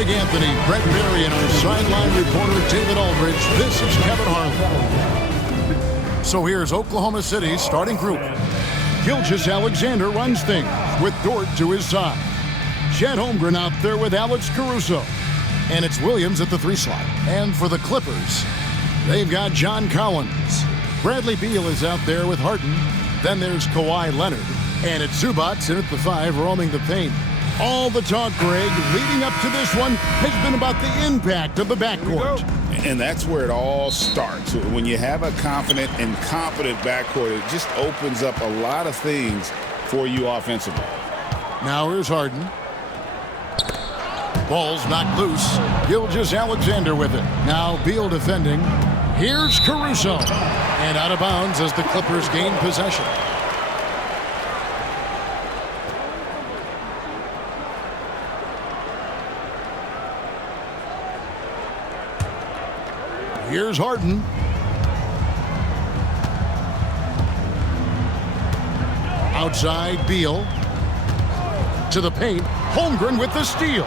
Greg Anthony, Brett Berry, and our sideline reporter David Aldridge, this is Kevin Harlan. So here's Oklahoma City's starting group. Gilgeous Alexander runs things with Dort to his side. Chet Holmgren out there with Alex Caruso. And it's Williams at the 3 slot. And for the Clippers, they've got John Collins. Bradley Beal is out there with Harden. Then there's Kawhi Leonard. And it's Zubats in at the 5, roaming the paint. All the talk, Greg, leading up to this one has been about the impact of the backcourt. And that's where it all starts. When you have a confident and competent backcourt, it just opens up a lot of things for you offensively. Now here's Harden. Ball's knocked loose. Gilgeous Alexander with it. Now Beal defending. Here's Caruso. And out of bounds as the Clippers gain possession. Here's Harden. Outside, Beal. To the paint. Holmgren with the steal.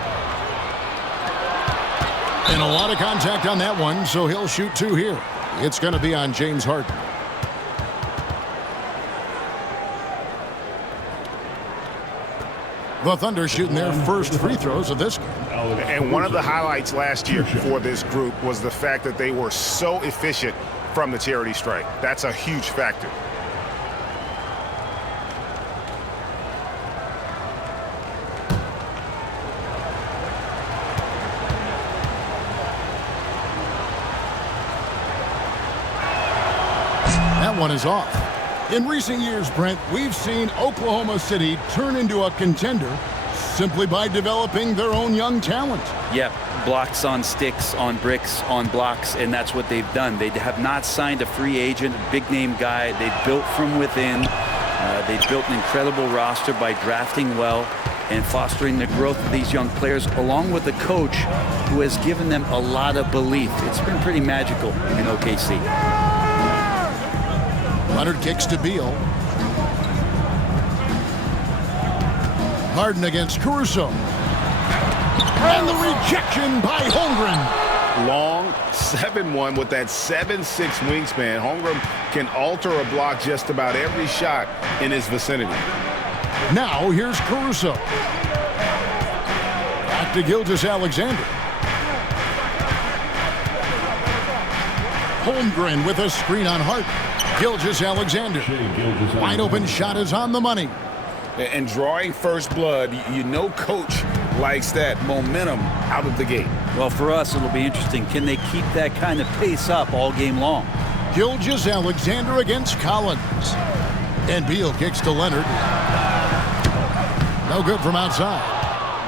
And a lot of contact on that one, so he'll shoot 2 here. It's going to be on James Harden. The Thunder shooting their first free throws of this game. And one of the highlights last year for this group was the fact that they were so efficient from the charity stripe. That's a huge factor. That one is off. In recent years, Brent, we've seen Oklahoma City turn into a contender simply by developing their own young talent. Yep, blocks on sticks, on bricks, on blocks, and that's what they've done. They have not signed a free agent, a big-name guy. They've built from within. They've built an incredible roster by drafting well and fostering the growth of these young players, along with a coach who has given them a lot of belief. It's been pretty magical in OKC. Leonard kicks to Beal. Harden against Caruso. And the rejection by Holmgren. Long 7-1 with that 7'6" wingspan. Holmgren can alter a block just about every shot in his vicinity. Now here's Caruso. Back to Gilgeous Alexander. Holmgren with a screen on Harden. Gilgeous Alexander. Wide open shot is on the money. And drawing first blood, you know coach likes that momentum out of the gate. Well, for us, it'll be interesting. Can they keep that kind of pace up all game long? Gilgeous Alexander against Collins. And Beal kicks to Leonard. No good from outside.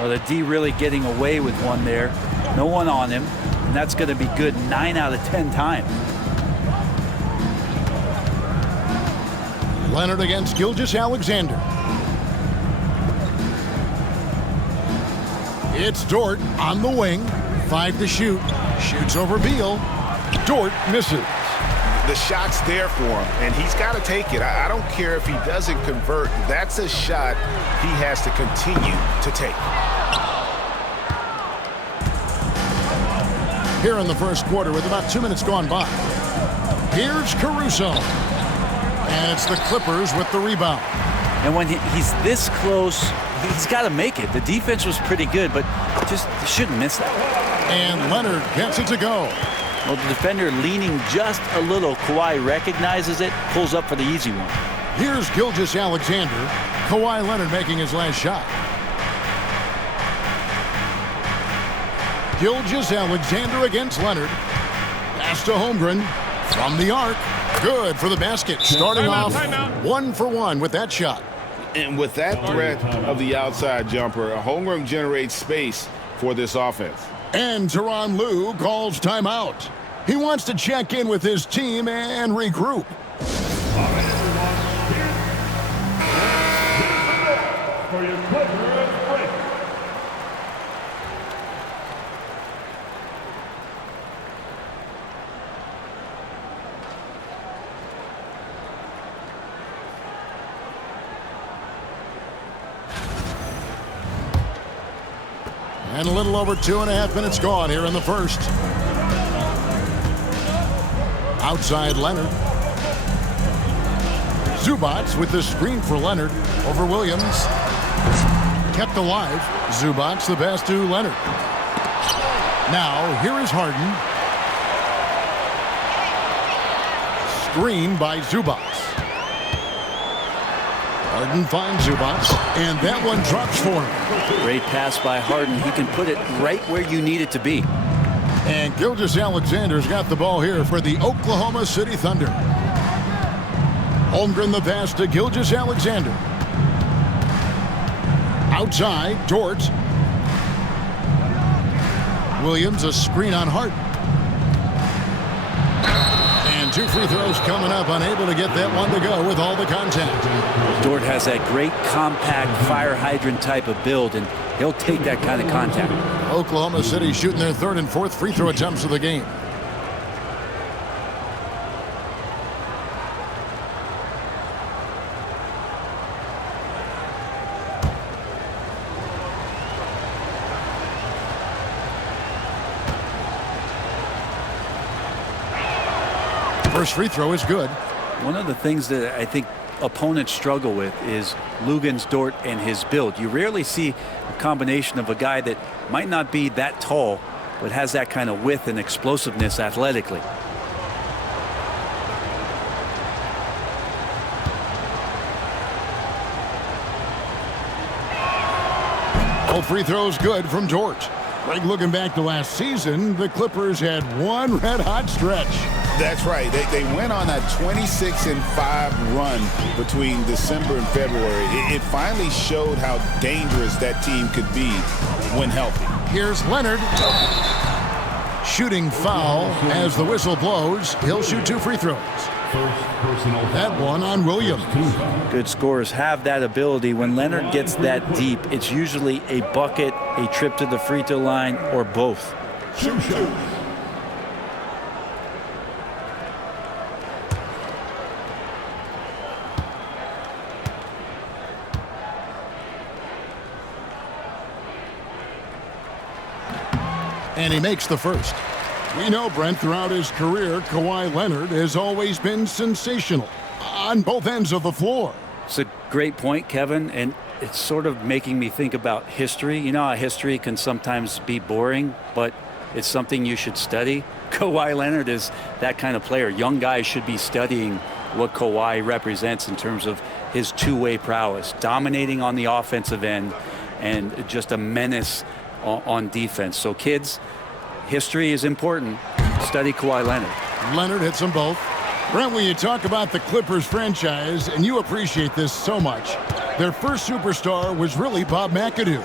Well, the D really getting away with one there. No one on him. And that's going to be good 9 out of 10 times. Leonard against Gilgeous Alexander. It's Dort on the wing. 5 to shoot. Shoots over Beal. Dort misses. The shot's there for him, and he's got to take it. I don't care if he doesn't convert. That's a shot he has to continue to take. Here in the first quarter with about 2 minutes gone by. Here's Caruso. And it's the Clippers with the rebound. And when he's this close, he's got to make it. The defense was pretty good, but just shouldn't miss that. And Leonard gets it to go. Well, the defender leaning just a little. Kawhi recognizes it, pulls up for the easy one. Here's Gilgeous Alexander. Kawhi Leonard making his last shot. Gilgeous Alexander against Leonard. Pass to Holmgren from the arc. Good for the basket. Starting off 1 for 1 with that shot. And with that threat of the outside jumper, Holmgren generates space for this offense. And Tyronn Lue calls timeout. He wants to check in with his team and regroup. And a little over 2.5 minutes gone here in the first. Outside Leonard. Zubac with the screen for Leonard over Williams. Kept alive. Zubac the pass to Leonard. Now here is Harden. Screen by Zubac. Harden finds Zubac, and that one drops for him. Great pass by Harden. He can put it right where you need it to be. And Gilgeous-Alexander's got the ball here for the Oklahoma City Thunder. Holmgren the pass to Gilgeous-Alexander. Outside, Dort. Williams a screen on Harden. And 2 free throws coming up, unable to get that one to go with all the contact. Dort has that great compact fire hydrant type of build, and he'll take that kind of contact. Oklahoma City shooting their 3rd and 4th free throw attempts of the game. First free throw is good. One of the things that I think opponents struggle with is Luguentz Dort and his build. You rarely see a combination of a guy that might not be that tall, but has that kind of width and explosiveness athletically. All free throws good from Dort. Like looking back to last season, the Clippers had one red-hot stretch. That's right. They went on a 26-5 run between December and February. It finally showed how dangerous that team could be when healthy. Here's Leonard. Shooting foul as the whistle blows. He'll shoot 2 free throws. That one on Williams. Good scorers have that ability. When Leonard gets that deep, it's usually a bucket, a trip to the free throw line, or both. And he makes the first. We know, Brent, throughout his career, Kawhi Leonard has always been sensational on both ends of the floor. It's a great point, Kevin, and it's sort of making me think about history. You know how history can sometimes be boring, but it's something you should study. Kawhi Leonard is that kind of player. Young guys should be studying what Kawhi represents in terms of his two-way prowess, dominating on the offensive end, and just a menace on defense. So kids, history is important. Study Kawhi Leonard. Leonard hits them both. Brent, when you talk about the Clippers franchise, and you appreciate this so much, their first superstar was really Bob McAdoo.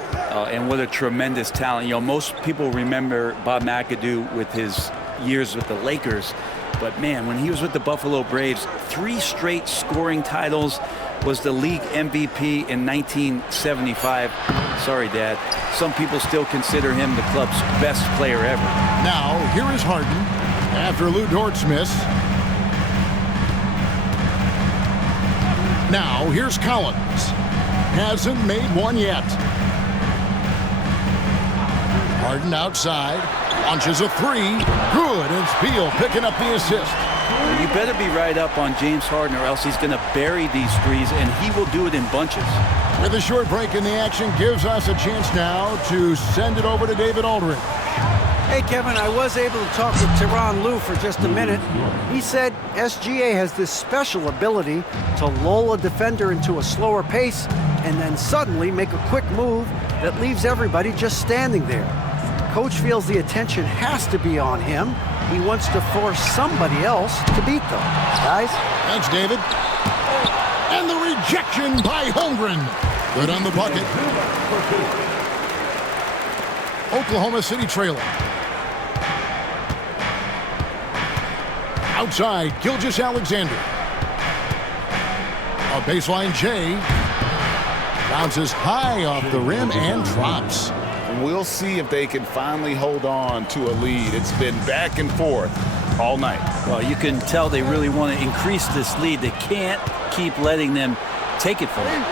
And what a tremendous talent. You know, most people remember Bob McAdoo with his years with the Lakers. But, man, when he was with the Buffalo Braves, 3 straight scoring titles, was the league MVP in 1975. Sorry, Dad. Some people still consider him the club's best player ever. Now, here is Harden after Lou Dort's miss. Now, here's Collins. Hasn't made one yet. Harden outside. Launches a 3. Good. And it's Beal picking up the assist. You better be right up on James Harden, or else he's going to bury these threes, and he will do it in bunches. With a short break in the action, gives us a chance now to send it over to David Aldridge. Hey, Kevin, I was able to talk with Tyronn Lue for just a minute. He said SGA has this special ability to lull a defender into a slower pace and then suddenly make a quick move that leaves everybody just standing there. Coach feels the attention has to be on him. He wants to force somebody else to beat them. Guys? Thanks, David. And the rejection by Holmgren. Good on the bucket. Oklahoma City trailing. Outside, Gilgeous-Alexander. A baseline J. Bounces high off the rim and drops. We'll see if they can finally hold on to a lead. It's been back and forth all night. Well, you can tell they really want to increase this lead. They can't keep letting them take it from them.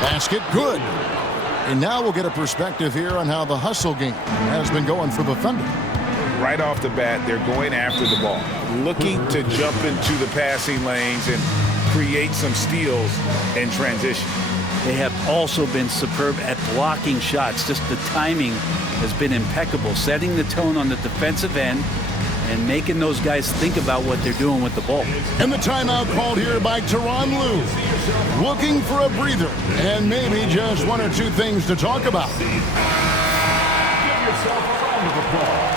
Basket good. And now we'll get a perspective here on how the hustle game has been going for the Thunder. Right off the bat, they're going after the ball, looking to jump into the passing lanes and create some steals in transition. They have also been superb at blocking shots. Just the timing has been impeccable, setting the tone on the defensive end and making those guys think about what they're doing with the ball. And the timeout called here by Tyronn Lue. Looking for a breather and maybe just one or two things to talk about. Give yourself a round of applause.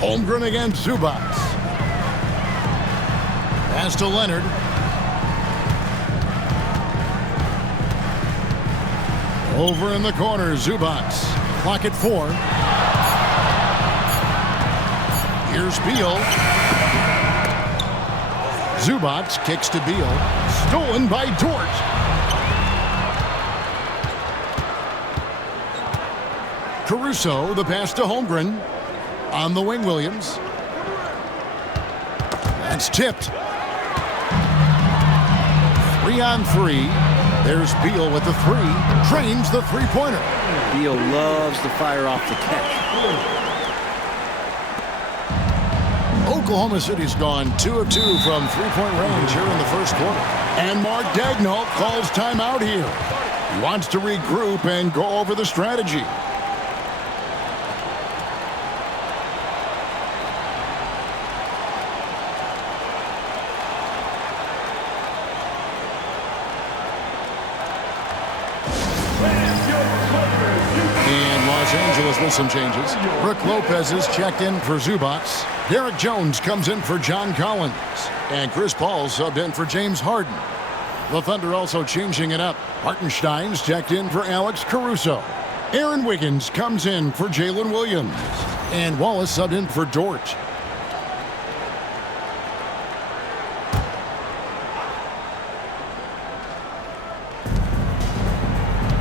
Holmgren against Zubac. Pass to Leonard. Over in the corner, Zubac. Clock at 4. Here's Beal. Zubac kicks to Beal. Stolen by Dort. Caruso, the pass to Holmgren. On the wing, Williams. That's tipped. 3-on-3. There's Beal with the 3. Drains the three-pointer. Beal loves to fire off the catch. Oklahoma City's gone 2 of 2 from three-point range here in the first quarter. And Mark Daigneault calls timeout here. He wants to regroup and go over the strategy. With some changes. Brook Lopez is checked in for Zubac. Derek Jones comes in for John Collins. And Chris Paul subbed in for James Harden. The Thunder also changing it up. Hartenstein's checked in for Alex Caruso. Aaron Wiggins comes in for Jalen Williams. And Wallace subbed in for Dort.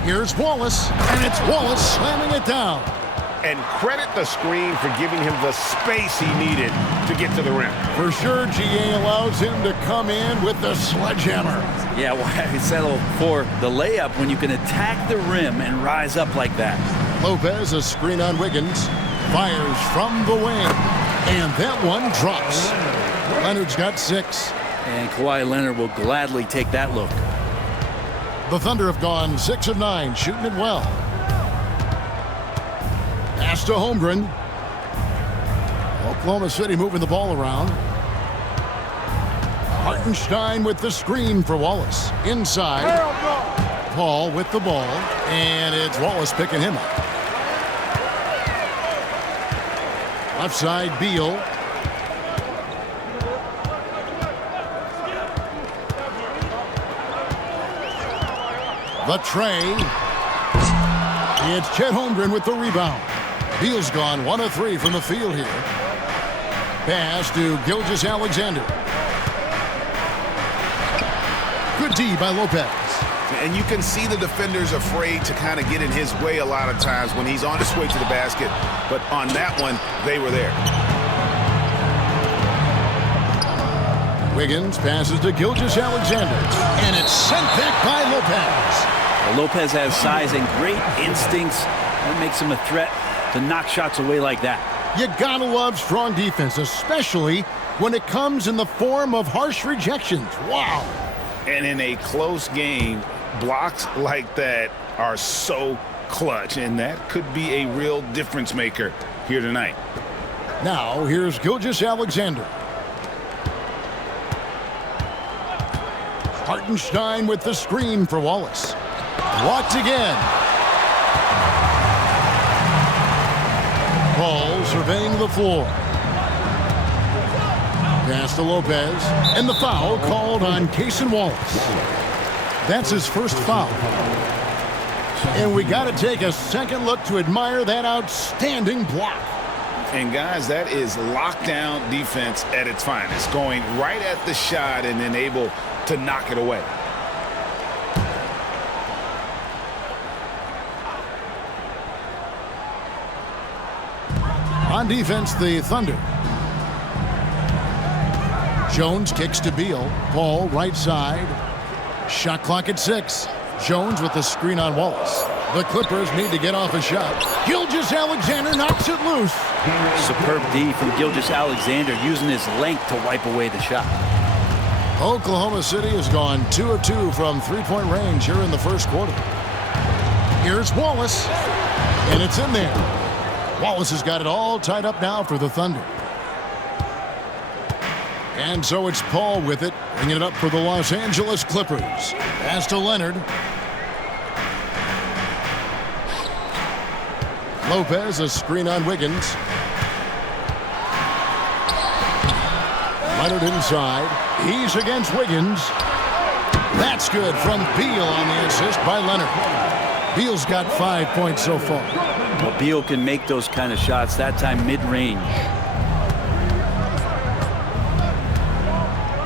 Here's Wallace, and it's Wallace slamming it down. And credit the screen for giving him the space he needed to get to the rim. For sure, GA allows him to come in with the sledgehammer. Yeah, why settle for the layup when you can attack the rim and rise up like that? Lopez, a screen on Wiggins, fires from the wing, and that one drops. Leonard's got 6. And Kawhi Leonard will gladly take that look. The Thunder have gone 6 of 9, shooting it well. Pass to Holmgren. Oklahoma City moving the ball around. Hartenstein with the screen for Wallace. Inside. Paul with the ball. And it's Wallace picking him up. Left side, Beal. The tray. It's Chet Holmgren with the rebound. Beal's gone 1 of 3 from the field here. Pass to Gilgeous-Alexander. Good D by Lopez. And you can see the defenders afraid to kind of get in his way a lot of times when he's on his way to the basket. But on that one, they were there. Wiggins passes to Gilgeous-Alexander. And it's sent back by Lopez. Well, Lopez has size and great instincts. That makes him a threat to knock shots away like that. You gotta love strong defense, especially when it comes in the form of harsh rejections. Wow. And in a close game, blocks like that are so clutch, and that could be a real difference maker here tonight. Now, here's Gilgeous-Alexander. Hartenstein with the screen for Wallace. Blocked again. Paul surveying the floor. Pass to Lopez. And the foul called on Cason Wallace. That's his first foul. And we got to take a second look to admire that outstanding block. And guys, that is lockdown defense at its finest, going right at the shot and then able to knock it away. On defense, the Thunder. Jones kicks to Beal. Paul, right side. Shot clock at 6. Jones with the screen on Wallace. The Clippers need to get off a shot. Gilgeous-Alexander knocks it loose. Superb D from Gilgeous-Alexander, using his length to wipe away the shot. Oklahoma City has gone 2 of 2 from three-point range here in the first quarter. Here's Wallace, and it's in there. Wallace has got it all tied up now for the Thunder. And so it's Paul with it, bringing it up for the Los Angeles Clippers. Pass to Leonard. Lopez, a screen on Wiggins. Leonard inside. He's against Wiggins. That's good from Beal on the assist by Leonard. Beal's got 5 points so far. Well, Beal can make those kind of shots, that time mid-range.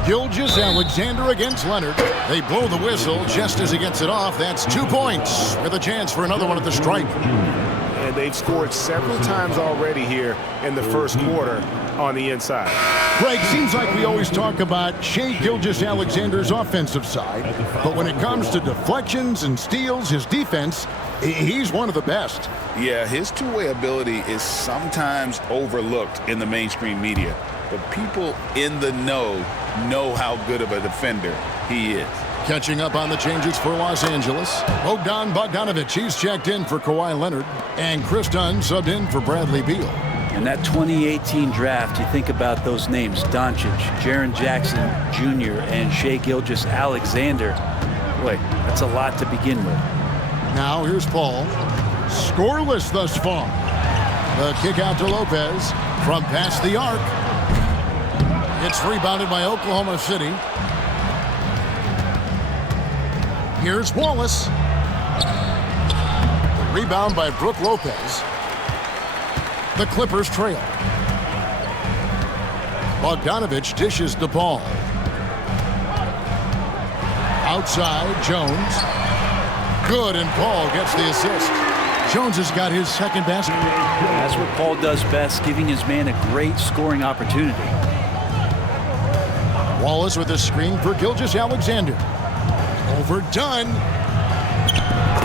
Gilgeous-Alexander against Leonard. They blow the whistle just as he gets it off. That's 2 points with a chance for another one at the stripe. And they've scored several times already here in the first quarter on the inside. Greg, seems like we always talk about Shai Gilgeous-Alexander's offensive side, but when it comes to deflections and steals, his defense, he's one of the best. Yeah, his two-way ability is sometimes overlooked in the mainstream media, but people in the know how good of a defender he is. Catching up on the changes for Los Angeles. Bogdanovic, he's checked in for Kawhi Leonard, and Chris Dunn subbed in for Bradley Beal. In that 2018 draft, you think about those names, Doncic, Jaren Jackson Jr., and Shai Gilgeous-Alexander. Boy, that's a lot to begin with. Now here's Paul. Scoreless thus far. The kick out to Lopez from past the arc. It's rebounded by Oklahoma City. Here's Wallace. The rebound by Brook Lopez. The Clippers trail. Bogdanovic dishes to Paul. Outside, Jones. Good, and Paul gets the assist. Jones has got his second basket. That's what Paul does best, giving his man a great scoring opportunity. Wallace with a screen for Gilgeous-Alexander. Overdone.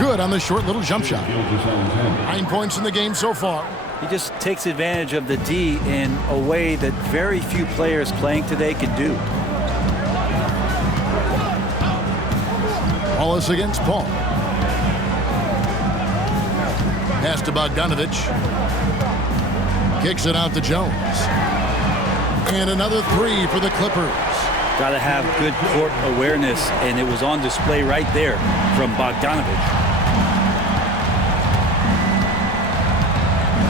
Good on the short little jump shot. 9 points in the game so far. He just takes advantage of the D in a way that very few players playing today can do. Wallace against Paul. Pass to Bogdanovic. Kicks it out to Jones. And another three for the Clippers. Got to have good court awareness, and it was on display right there from Bogdanovic.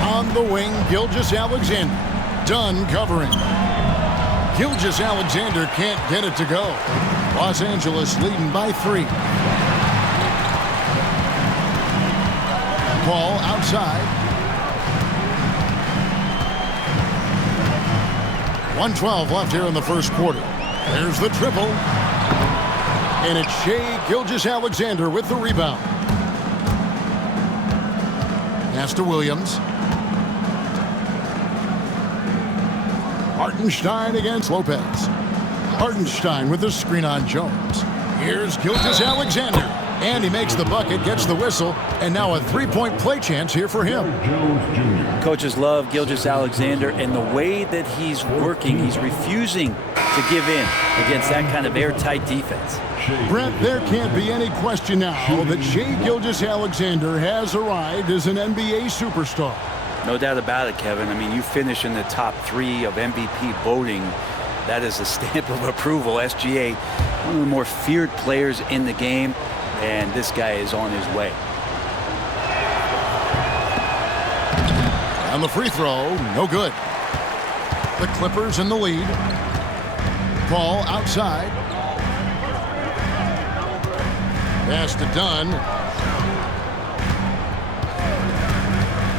On the wing, Gilgeous-Alexander. Dunn covering. Gilgeous-Alexander can't get it to go. Los Angeles leading by 3. Paul outside. 1:12 left here in the first quarter. There's the triple. And it's Shai Gilgeous-Alexander with the rebound. Pass to Williams. Hartenstein against Lopez. Hartenstein with the screen on Jones. Here's Gilgeous-Alexander. And he makes the bucket, gets the whistle, and now a three-point play chance here for him. Coaches love Gilgeous-Alexander, and the way that he's working, he's refusing to give in against that kind of airtight defense. Brent, there can't be any question now that Shai Gilgeous-Alexander has arrived as an NBA superstar. No doubt about it, Kevin. I mean, you finish in the top 3 of MVP voting. That is a stamp of approval. SGA, one of the more feared players in the game, and this guy is on his way. On the free throw, no good. The Clippers in the lead. Paul outside. Pass to Dunn.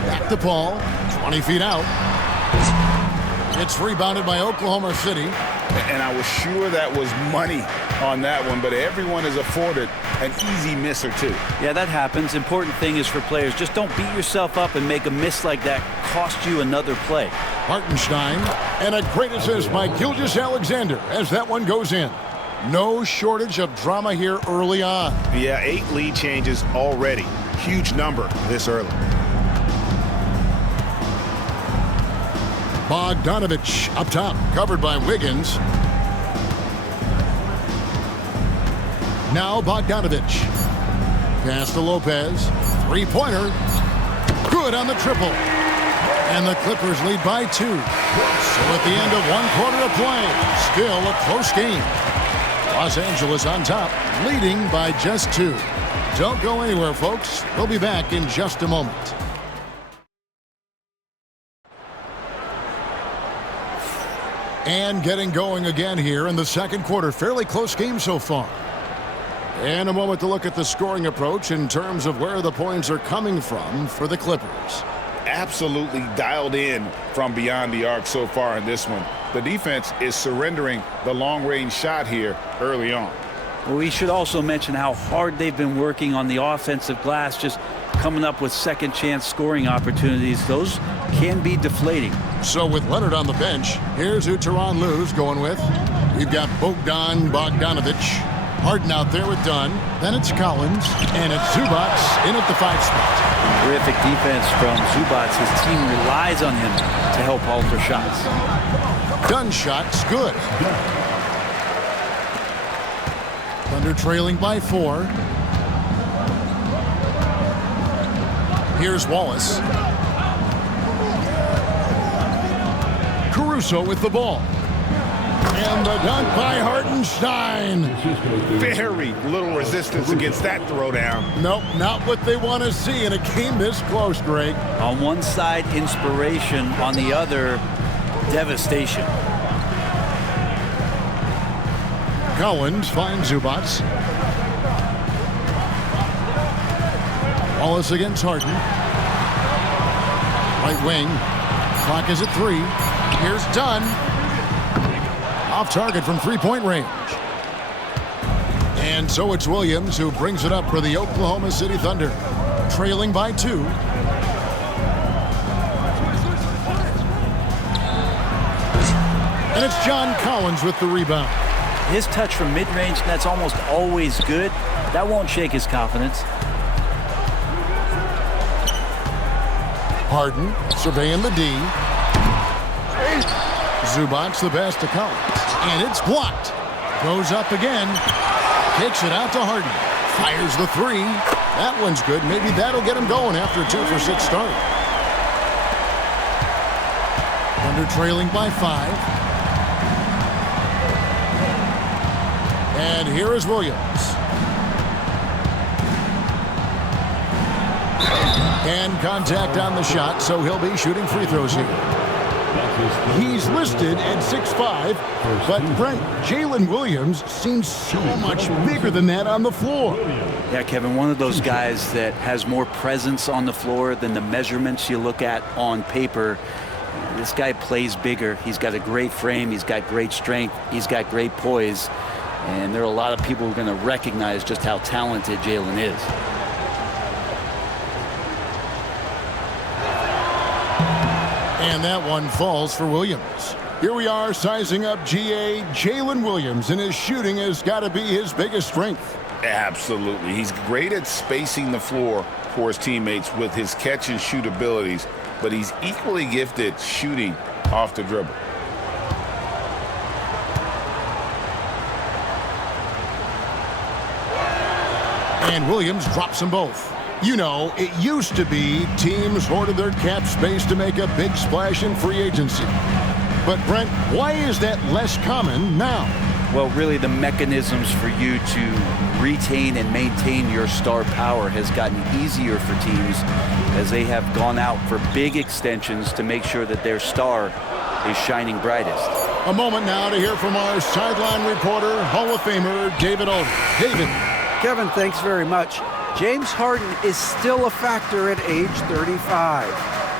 Back to Paul. 20 feet out. It's rebounded by Oklahoma City. And I was sure that was money on that one, but everyone is afforded an easy miss or two. Yeah, that happens. Important thing is for players, just don't beat yourself up and make a miss like that cost you another play. Hartenstein, and a great assist by Gilgeous-Alexander as that one goes in. No shortage of drama here early on. Yeah, 8 lead changes already. Huge number this early. Bogdanovich up top, covered by Wiggins. Now Bogdanovich. Pass to Lopez. Three-pointer. Good on the triple. And the Clippers lead by 2. So at the end of 1 quarter of play, still a close game. Los Angeles on top, leading by just 2. Don't go anywhere, folks. We'll be back in just a moment. And getting going again here in the second quarter. Fairly close game so far. And a moment to look at the scoring approach in terms of where the points are coming from for the Clippers. Absolutely dialed in from beyond the arc so far in this one. The defense is surrendering the long-range shot here early on. Well, we should also mention how hard they've been working on the offensive glass, just coming up with second chance scoring opportunities. Those can be deflating. So with Leonard on the bench, here's who Tyronn Lue's going with. We've got Bogdanovich. Harden out there with Dunn. Then it's Collins. And it's Zubac in at the 5 spot. Terrific defense from Zubac. His team relies on him to help alter shots. Dunn shot's good. Thunder trailing by 4. Here's Wallace. Caruso with the ball. And the dunk by Hartenstein. Very little resistance against that throwdown. Nope, not what they want to see in a game this close, Greg. On one side, inspiration. On the other, devastation. Collins finds Zubac. Wallace against Harden. Right wing. Clock is at 3. Here's Dunn. Off target from 3-point range. And so it's Williams who brings it up for the Oklahoma City Thunder. Trailing by 2. And it's John Collins with the rebound. His touch from mid-range, that's almost always good. That won't shake his confidence. Harden surveying the D. Zubac the pass to Collins. And it's blocked. Goes up again. Takes it out to Harden. Fires the 3. That one's good. Maybe that'll get him going after a 2-for-6 start. Thunder trailing by 5. And here is Williams. And contact on the shot, so he'll be shooting free throws here. He's listed at 6'5", but Brent, Jalen Williams seems so much bigger than that on the floor. Yeah, Kevin, one of those guys that has more presence on the floor than the measurements you look at on paper. This guy plays bigger. He's got a great frame. He's got great strength. He's got great poise. And there are a lot of people who are going to recognize just how talented Jalen is. And that one falls for Williams. Here we are sizing up GA Jalen Williams, and his shooting has got to be his biggest strength. Absolutely. He's great at spacing the floor for his teammates with his catch and shoot abilities, but he's equally gifted shooting off the dribble. And Williams drops them both. You know, it used to be teams hoarded their cap space to make a big splash in free agency. But, Brent, why is that less common now? Well, really, the mechanisms for you to retain and maintain your star power has gotten easier for teams as they have gone out for big extensions to make sure that their star is shining brightest. A moment now to hear from our sideline reporter, Hall of Famer David Aldridge. David. Kevin, thanks very much. James Harden is still a factor at age 35.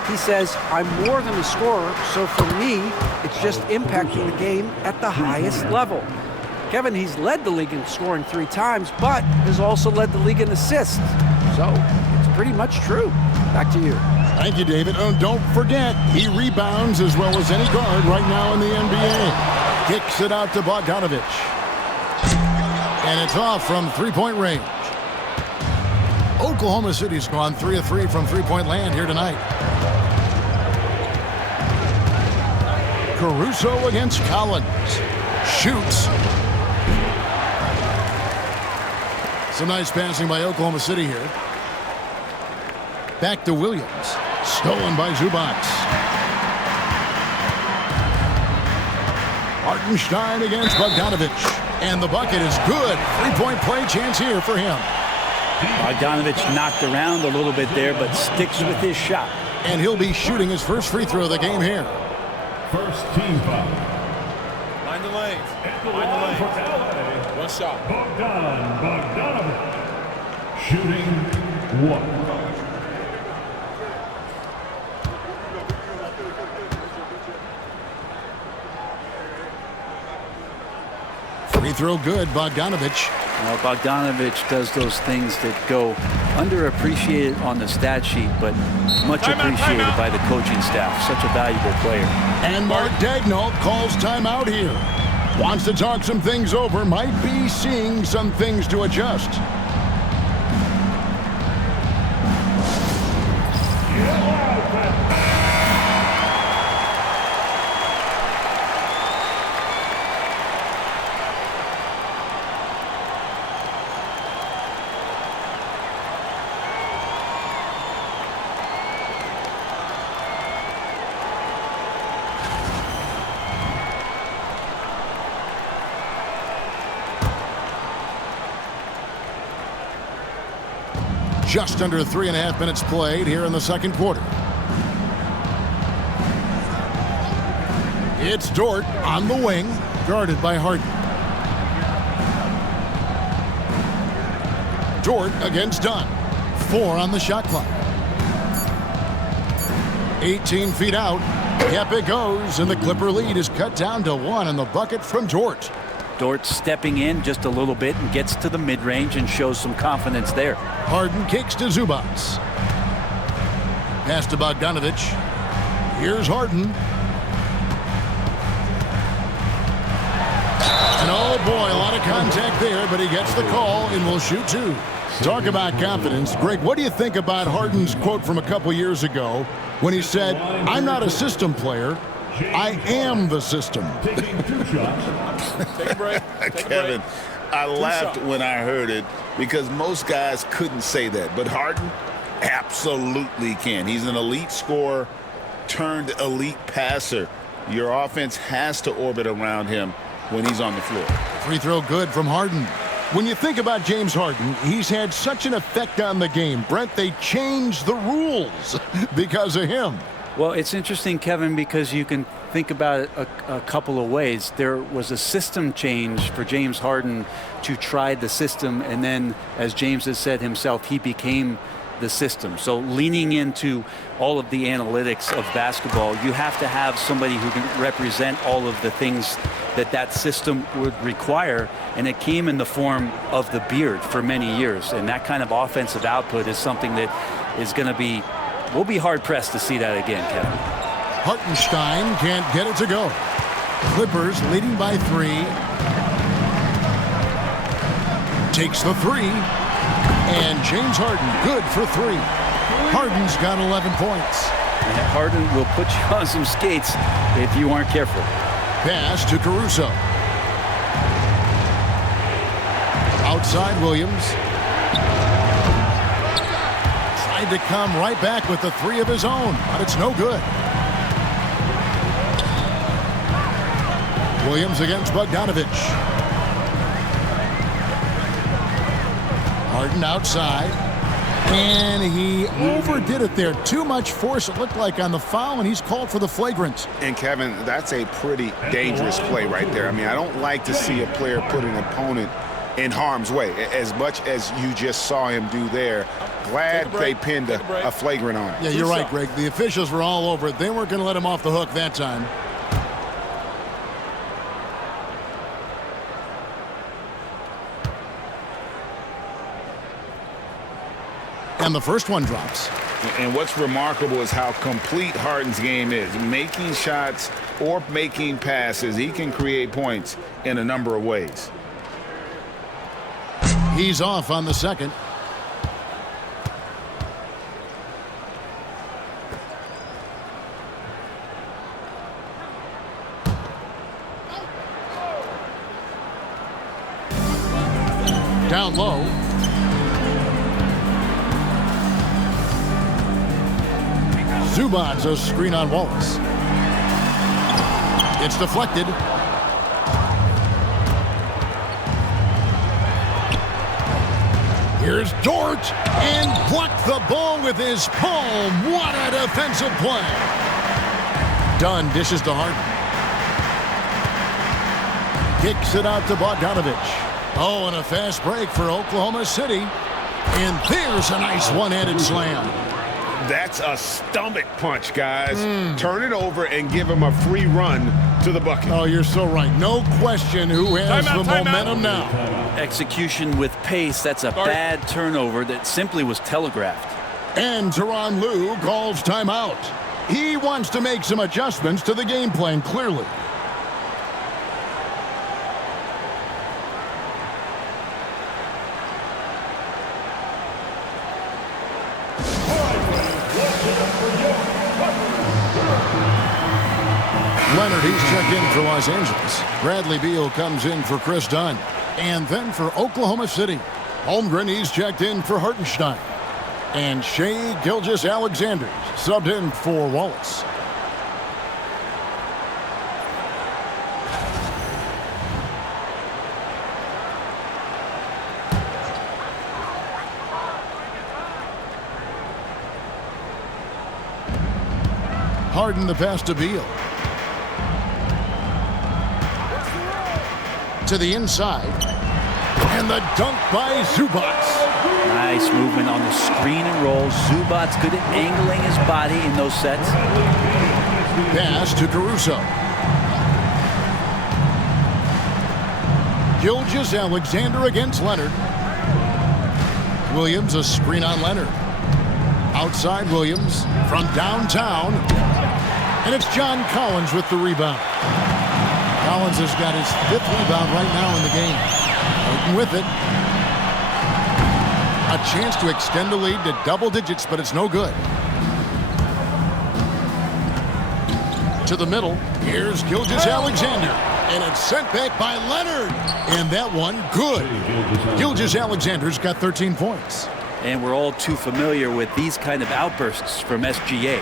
He says, I'm more than a scorer, so for me, it's just impacting the game at the highest level. Kevin, he's led the league in scoring 3 times, but has also led the league in assists. So it's pretty much true. Back to you. Thank you, David. Oh, don't forget, he rebounds as well as any guard right now in the NBA. Kicks it out to Bogdanovich. And it's off from three-point range. Oklahoma City's gone 3 of 3 from three-point land here tonight. Caruso against Collins. Shoots. Some nice passing by Oklahoma City here. Back to Williams. Stolen by Zubac. Hartenstein against Bogdanovich. And the bucket is good. Three-point play chance here for him. Bogdanovich knocked around a little bit there, but sticks with his shot. And he'll be shooting his first free throw of the game here. First team foul. Mind the lanes. Mind the lanes. One shot. Bogdanovich. Shooting 1. Free throw good, Bogdanovich. Well, Bogdanovich does those things that go underappreciated on the stat sheet, but much appreciated by the coaching staff. Such a valuable player. And Mark Daigneault calls timeout here. Wants to talk some things over, might be seeing some things to adjust. Just under 3.5 minutes played here in the second quarter. It's Dort on the wing, guarded by Harden. Dort against Dunn. 4 on the shot clock. 18 feet out. Yep, it goes, and the Clipper lead is cut down to 1 on the bucket from Dort. Dort stepping in just a little bit and gets to the mid-range and shows some confidence there. Harden kicks to Zubac. Pass to Bogdanovich. Here's Harden. And oh boy, a lot of contact there, but he gets the call and will shoot 2. Talk about confidence. Greg, what do you think about Harden's quote from a couple years ago when he said, I'm not a system player, I am the system? Taking 2 shots. Take a break. Take a Kevin, break. I laughed when I heard it because most guys couldn't say that. But Harden absolutely can. He's an elite scorer turned elite passer. Your offense has to orbit around him when he's on the floor. Free throw good from Harden. When you think about James Harden, he's had such an effect on the game. Brent, they changed the rules because of him. Well, it's interesting, Kevin, because you can think about it a couple of ways. There was a system change for James Harden to try the system, and then, as James has said himself, he became the system. So leaning into all of the analytics of basketball, you have to have somebody who can represent all of the things that system would require, and it came in the form of the beard for many years. And that kind of offensive output is something that is going to be, we'll be hard-pressed to see that again, Kevin. Hartenstein can't get it to go. Clippers leading by 3. Takes the 3. And James Harden good for 3. Harden's got 11 points. And Harden will put you on some skates if you aren't careful. Pass to Caruso. Outside Williams. Tried to come right back with the 3 of his own, but it's no good. Williams against Bogdanovich. Harden outside. And he overdid it there. Too much force, it looked like, on the foul, and he's called for the flagrant. And, Kevin, that's a pretty dangerous play right there. I mean, I don't like to see a player put an opponent in harm's way, as much as you just saw him do there. Glad they pinned a flagrant on it. Yeah, you're right, Greg. The officials were all over it. They weren't going to let him off the hook that time. And the first one drops. And what's remarkable is how complete Harden's game is. Making shots or making passes, he can create points in a number of ways. He's off on the second. Down low. Zubac's a screen on Wallace. It's deflected. Here's Dort, and blocked the ball with his palm. What a defensive play. Dunn dishes to Harden. Kicks it out to Bogdanovich. Oh, and a fast break for Oklahoma City. And there's a nice one-handed slam. That's a stomach punch, guys. Turn it over and give him a free run to the bucket. Oh, you're so right. No question who has the momentum now. Execution with pace. That's a bad turnover that simply was telegraphed. And Tyronn Lue calls timeout. He wants to make some adjustments to the game plan, clearly. Leonard, he's checked in for Los Angeles. Bradley Beal comes in for Chris Dunn. And then for Oklahoma City, Holmgren, he's checked in for Hartenstein. And Shai Gilgeous-Alexander subbed in for Wallace. Harden the pass to Beal. To the inside. And the dunk by Zubac. Nice movement on the screen and roll. Zubac's good at angling his body in those sets. Pass to Caruso. Gilgeous-Alexander against Leonard. Williams, a screen on Leonard. Outside Williams from downtown. And it's John Collins with the rebound. Collins has got his 5th rebound right now in the game. Open with it. A chance to extend the lead to double digits, but it's no good. To the middle. Here's Gilgeous-Alexander. And it's sent back by Leonard. And that one, good. Gilgeous-Alexander's got 13 points. And we're all too familiar with these kind of outbursts from SGA.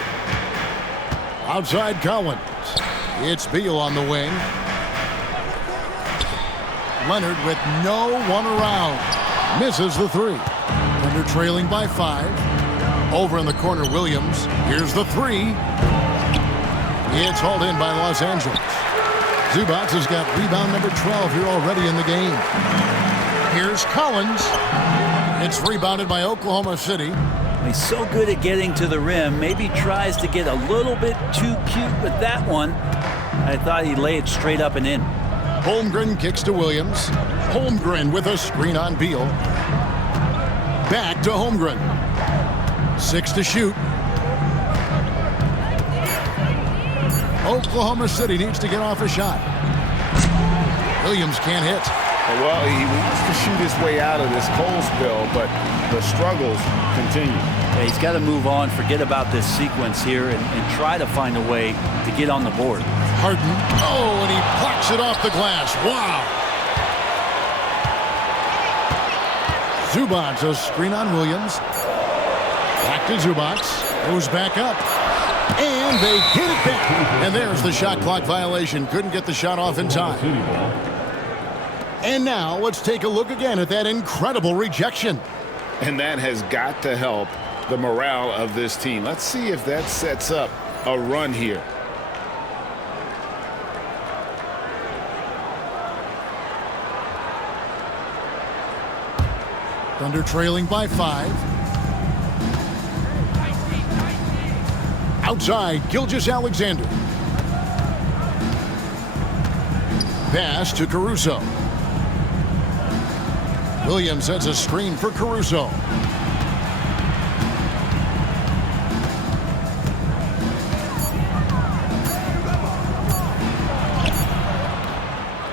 Outside Collins. It's Beal on the wing. Leonard with no one around. Misses the three. Thunder trailing by 5. Over in the corner, Williams. Here's the three. It's hauled in by Los Angeles. Zubac has got rebound number 12 here already in the game. Here's Collins. It's rebounded by Oklahoma City. He's so good at getting to the rim. Maybe tries to get a little bit too cute with that one. I thought he'd lay it straight up and in. Holmgren kicks to Williams. Holmgren with a screen on Beal. Back to Holmgren. 6 to shoot. Oklahoma City needs to get off a shot. Williams can't hit. Well, he wants to shoot his way out of this cold spill, but the struggles continue. Yeah, he's got to move on, forget about this sequence here, and try to find a way to get on the board. Harden. Oh, and he plucks it off the glass. Wow. Zubac, a screen on Williams. Back to Zubac. Goes back up. And they get it back. And there's the shot clock violation. Couldn't get the shot off in time. And now let's take a look again at that incredible rejection. And that has got to help the morale of this team. Let's see if that sets up a run here. Thunder trailing by 5. Outside, Gilgeous-Alexander. Pass to Caruso. Williams sets a screen for Caruso.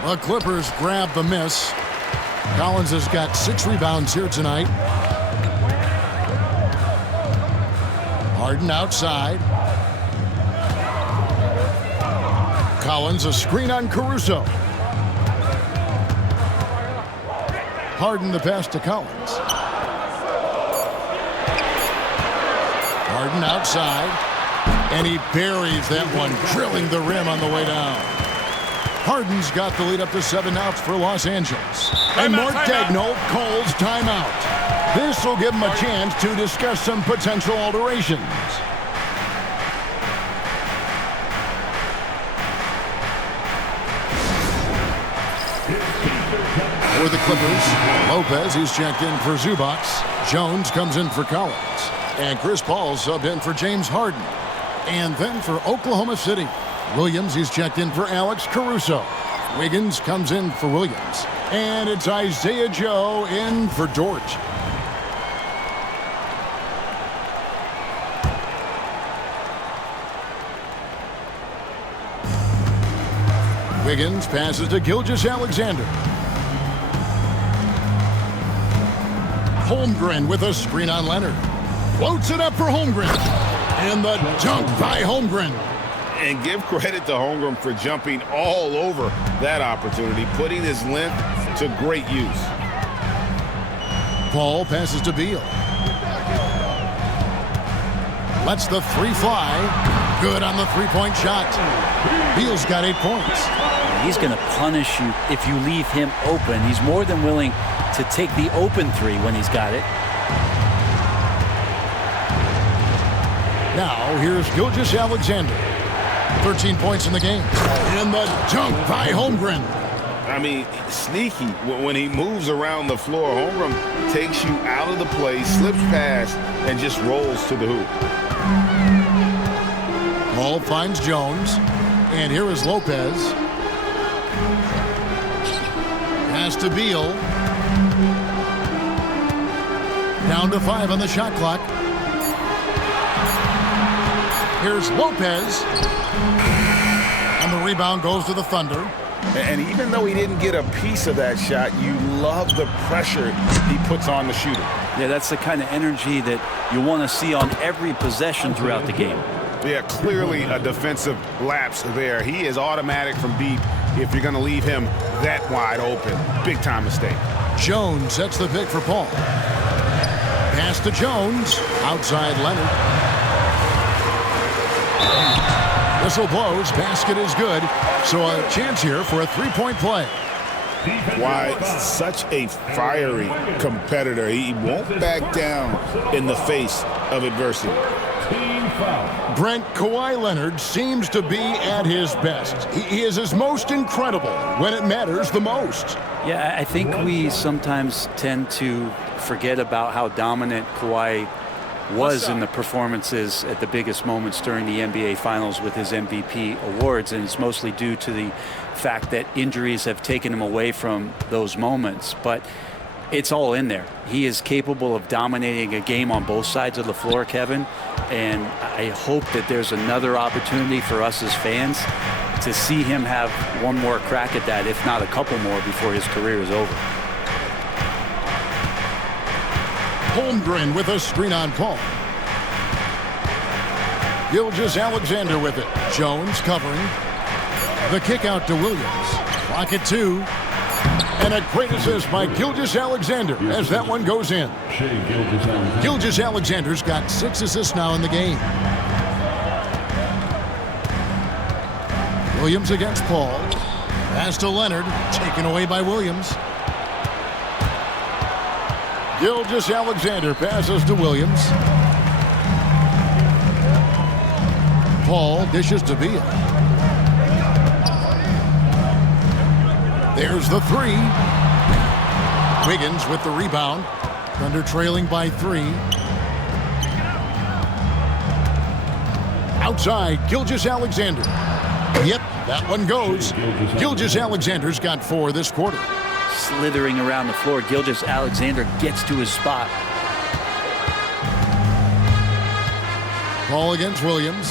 The Clippers grab the miss. Collins has got 6 rebounds here tonight. Harden outside. Collins a screen on Caruso. Harden the pass to Collins. Harden outside. And he buries that one, drilling the rim on the way down. Harden's got the lead up to 7 outs for Los Angeles. And Mark Daigneault calls timeout. This will give him a chance to discuss some potential alterations. For the Clippers, Lopez, he's checked in for Zubac. Jones comes in for Collins. And Chris Paul subbed in for James Harden. And then for Oklahoma City, Williams, he's checked in for Alex Caruso. Wiggins comes in for Williams. And it's Isaiah Joe in for Dort. Wiggins passes to Gilgeous-Alexander. Holmgren with a screen on Leonard. Floats it up for Holmgren. And the dunk by Holmgren. And give credit to Holmgren for jumping all over that opportunity, putting his length to great use. Paul passes to Beal. Lets the 3 fly. Good on the 3-point shot. Beal's got 8 points. He's going to punish you if you leave him open. He's more than willing to take the open 3 when he's got it. Now here's Gilgeous-Alexander. 13 points in the game. And the dunk by Holmgren. I mean, sneaky. When he moves around the floor, Holmgren takes you out of the play, slips past, and just rolls to the hoop. Paul finds Jones. And here is Lopez. Pass to Beal. Down to 5 on the shot clock. Here's Lopez. And the rebound goes to the Thunder. And even though he didn't get a piece of that shot, you love the pressure he puts on the shooter. Yeah, that's the kind of energy that you want to see on every possession throughout the game. Yeah, clearly a defensive lapse there. He is automatic from deep if you're going to leave him that wide open. Big time mistake. Jones sets the pick for Paul. Pass to Jones. Outside Leonard. Whistle blows. Basket is good. So a chance here for a 3-point play. Why, such a fiery competitor. He won't back down in the face of adversity. Brent, Kawhi Leonard seems to be at his best. He is his most incredible when it matters the most. Yeah, I think we sometimes tend to forget about how dominant Kawhi was in the performances at the biggest moments during the NBA Finals with his MVP awards, and it's mostly due to the fact that injuries have taken him away from those moments. But it's all in there. He is capable of dominating a game on both sides of the floor, Kevin, and I hope that there's another opportunity for us as fans to see him have one more crack at that, if not a couple more, before his career is over. Holmgren with a screen on Paul. Gilgeous-Alexander with it. Jones covering. The kick out to Williams. Clock at 2. And a great assist by Gilgeous-Alexander as that one goes in. Gilgeous-Alexander's got 6 assists now in the game. Williams against Paul. Pass to Leonard. Taken away by Williams. Gilgeous-Alexander passes to Williams. Paul dishes to Beal. There's the 3. Wiggins with the rebound. Thunder trailing by 3. Outside, Gilgeous-Alexander. Yep, that one goes. Gilgeous-Alexander's got 4 this quarter. Slithering around the floor, Gilgeous-Alexander gets to his spot. Ball against Williams.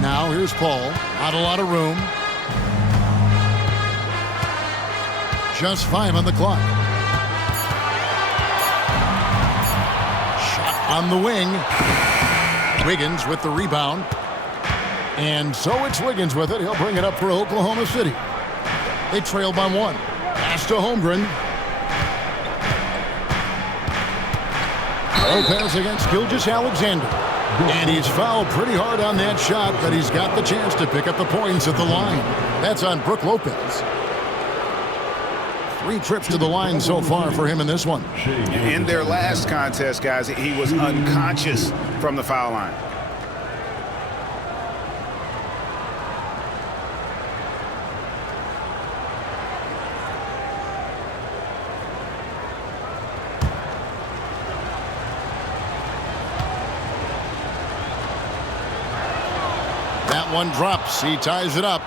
Now here's Paul. Not a lot of room. Just 5 on the clock. Shot on the wing. Wiggins with the rebound. And so it's Wiggins with it. He'll bring it up for Oklahoma City. They trail by 1. Pass to Holmgren. Lopez against Gilgeous-Alexander. And he's fouled pretty hard on that shot, but he's got the chance to pick up the points at the line. That's on Brook Lopez. 3 trips to the line so far for him in this one. In their last contest, guys, he was unconscious from the foul line. That one drops. He ties it up.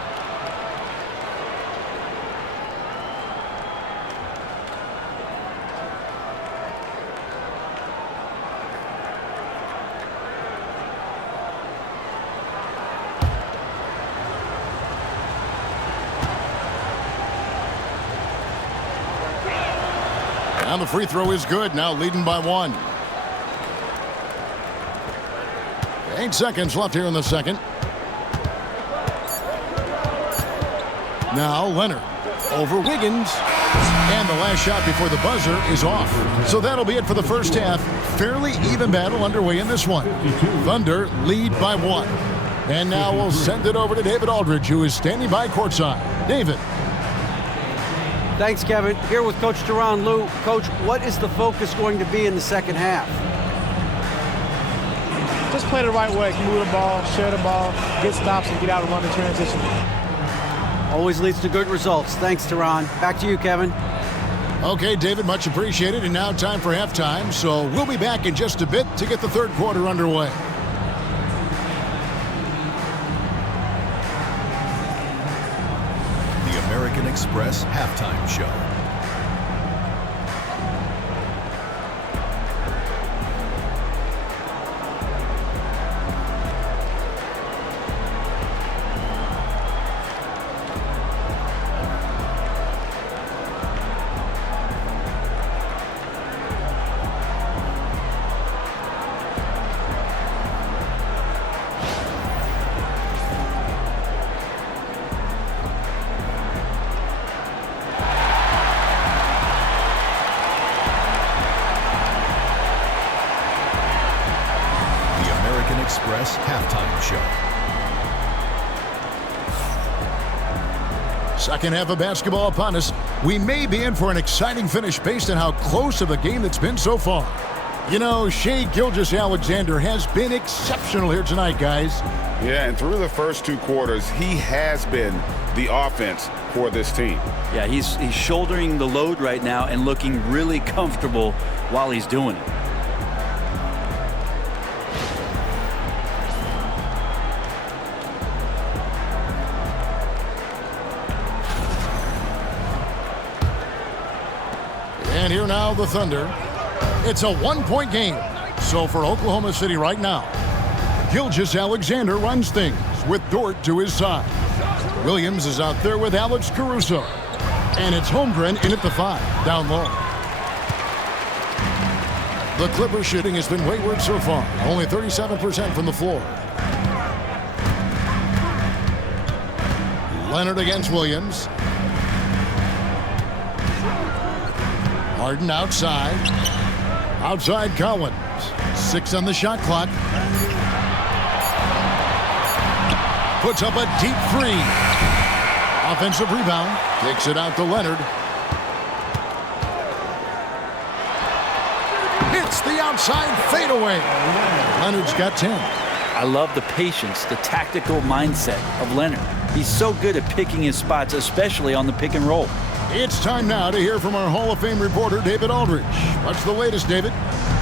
And the free throw is good. Now leading by 1. 8 seconds left here in the second. Now Leonard over Wiggins. And the last shot before the buzzer is off. So that'll be it for the first half. Fairly even battle underway in this one. Thunder lead by 1. And now we'll send it over to David Aldridge, who is standing by courtside. David. Thanks, Kevin. Here with Coach Tyronn Lue. Coach, what is the focus going to be in the second half? Just play the right way. Move the ball, share the ball, get stops, and get out and run the transition. Always leads to good results. Thanks, Tyronn. Back to you, Kevin. Okay, David, much appreciated. And now time for halftime. So we'll be back in just a bit to get the third quarter underway. American Express halftime show. Express halftime show. Second half of basketball upon us. We may be in for an exciting finish based on how close of a game it's been so far. You know, Shai Gilgeous-Alexander has been exceptional here tonight, guys. Yeah, and through the first 2 quarters, he has been the offense for this team. Yeah, he's shouldering the load right now and looking really comfortable while he's doing it. And here now the Thunder. It's a 1-point game. So for Oklahoma City right now, Gilgeous-Alexander runs things with Dort to his side. Williams is out there with Alex Caruso. And it's Holmgren in at the 5, down low. The Clippers shooting has been wayward so far. Only 37% from the floor. Leonard against Williams. Harden outside. Outside Collins. 6 on the shot clock. Puts up a deep 3. Offensive rebound. Kicks it out to Leonard. Hits the outside fadeaway. Leonard's got 10. I love the patience, the tactical mindset of Leonard. He's so good at picking his spots, especially on the pick and roll. It's time now to hear from our Hall of Fame reporter, David Aldridge. What's the latest, David?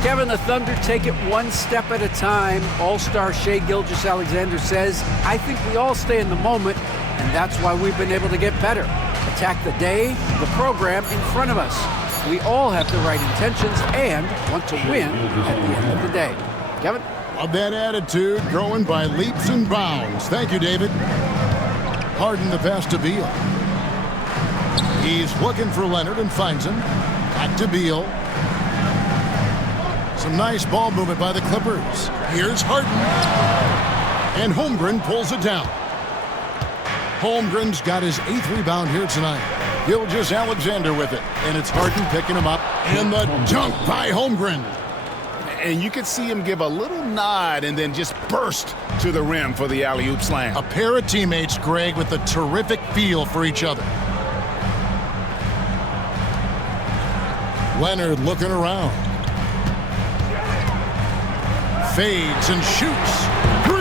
Kevin, the Thunder take it one step at a time. All-star Shai Gilgeous-Alexander says, I think we all stay in the moment, and that's why we've been able to get better. Attack the day, the program in front of us. We all have the right intentions and want to win at the end of the day. Kevin? Love that attitude, growing by leaps and bounds. Thank you, David. Harden the pass to Beal. He's looking for Leonard and finds him. Back to Beal. Some nice ball movement by the Clippers. Here's Harden. And Holmgren pulls it down. Holmgren's got his 8th rebound here tonight. Gilgeous-Alexander with it. And it's Harden picking him up. And the dunk by Holmgren. And you could see him give a little nod and then just burst to the rim for the alley-oop slam. A pair of teammates, Greg, with a terrific feel for each other. Leonard looking around. Fades and shoots. 3,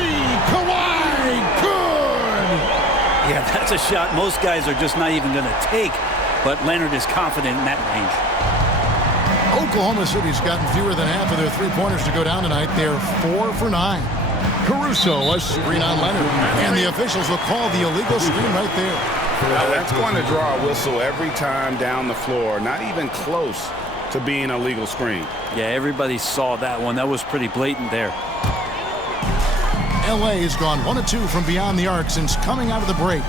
Kawhi, good! Yeah, that's a shot most guys are just not even going to take, but Leonard is confident in that range. Oklahoma City's gotten fewer than half of their three-pointers to go down tonight. They're 4 for 9. Caruso, a screen on Leonard. And the officials will call the illegal screen right there. Now, that's going to draw a whistle every time down the floor. Not even close to being a legal screen. Yeah, everybody saw that one. That was pretty blatant there. LA has gone 1 of 2 from beyond the arc since coming out of the break.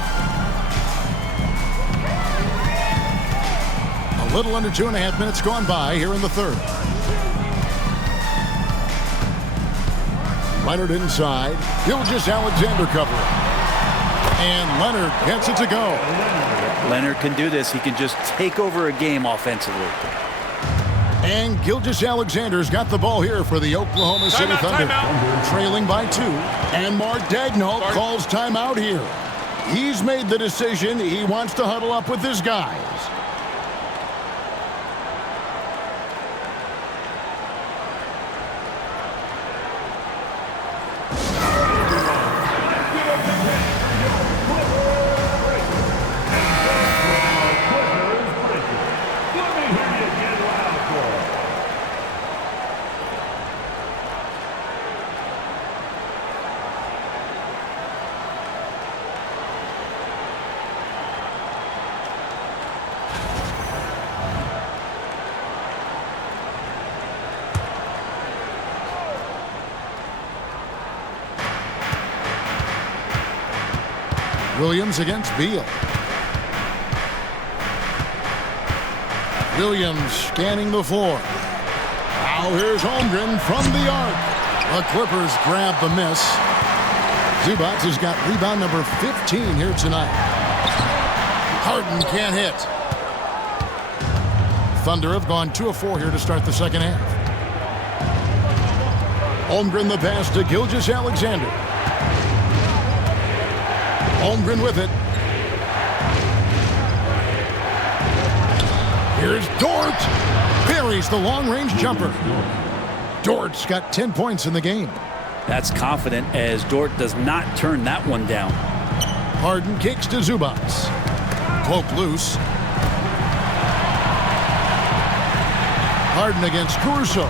A little under 2.5 minutes gone by here in the third. Leonard inside. Gilgeous-Alexander covering. And Leonard gets it to go. Leonard can do this. He can just take over a game offensively. And Gilgeous-Alexander's got the ball here for the Oklahoma City Thunder. Trailing by 2. And Mark Daigneault calls timeout here. He's made the decision. He wants to huddle up with his guys. Williams against Beal. Williams scanning the floor. Now here's Holmgren from the arc. The Clippers grab the miss. Zubac has got rebound number 15 here tonight. Harden can't hit. Thunder have gone 2 of 4 here to start the second half. Holmgren the pass to Gilgeous-Alexander. Holmgren with it. Here's Dort. Buries the long-range jumper. Dort's got 10 points in the game. That's confident as Dort does not turn that one down. Harden kicks to Zubac. Poke loose. Harden against Caruso.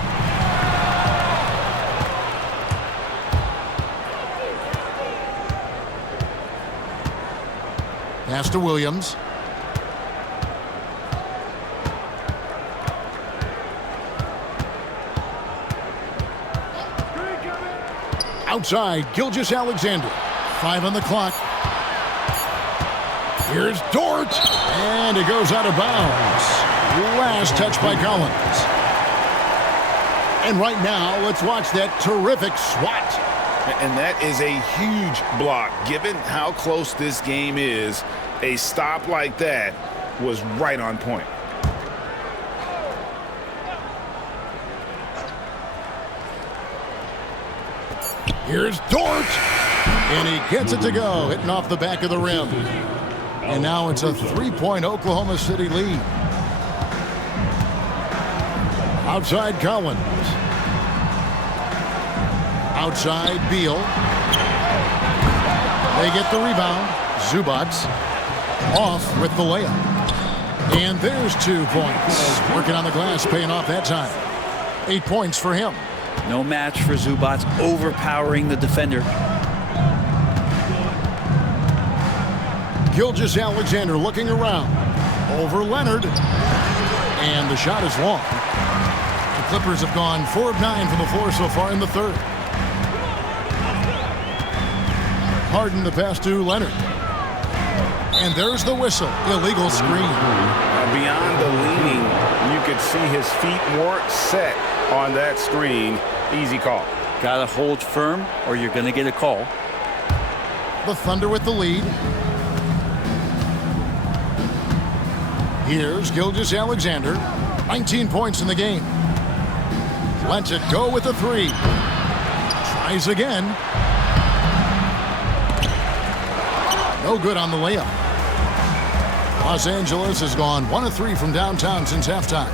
Pass to Williams. Outside, Gilgeous-Alexander. 5 on the clock. Here's Dort. And it goes out of bounds. Last touch by Collins. And right now, let's watch that terrific swat. And that is a huge block. Given how close this game is, a stop like that was right on point. Here's Dort. And he gets it to go, hitting off the back of the rim. And now it's a 3-point Oklahoma City lead. Outside Collins. Outside Beal. They get the rebound. Zubac off with the layup. And there's 2 points. Working on the glass, paying off that time. 8 points for him. No match for Zubac, overpowering the defender. Gilgeous-Alexander looking around. Over Leonard. And the shot is long. The Clippers have gone 4 of 9 from the floor so far in the third. Harden the pass to Leonard. And there's the whistle. Illegal screen. Beyond the leaning, you could see his feet weren't set on that screen. Easy call. Gotta hold firm or you're gonna get a call. The Thunder with the lead. Here's Gilgeous-Alexander. 19 points in the game. Lets it go with the 3. Tries again. No good on the layup. Los Angeles has gone 1 of 3 from downtown since halftime.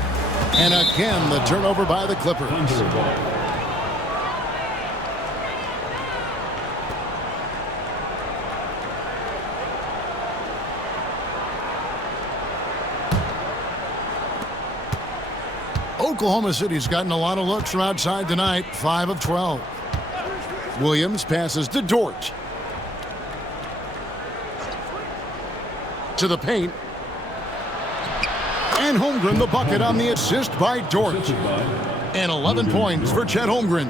And again, the turnover by the Clippers. Oklahoma City's gotten a lot of looks from outside tonight, 5 of 12. Williams passes to Dort. To the paint. And Holmgren the bucket on the assist by Dort. And 11 points for Chet Holmgren.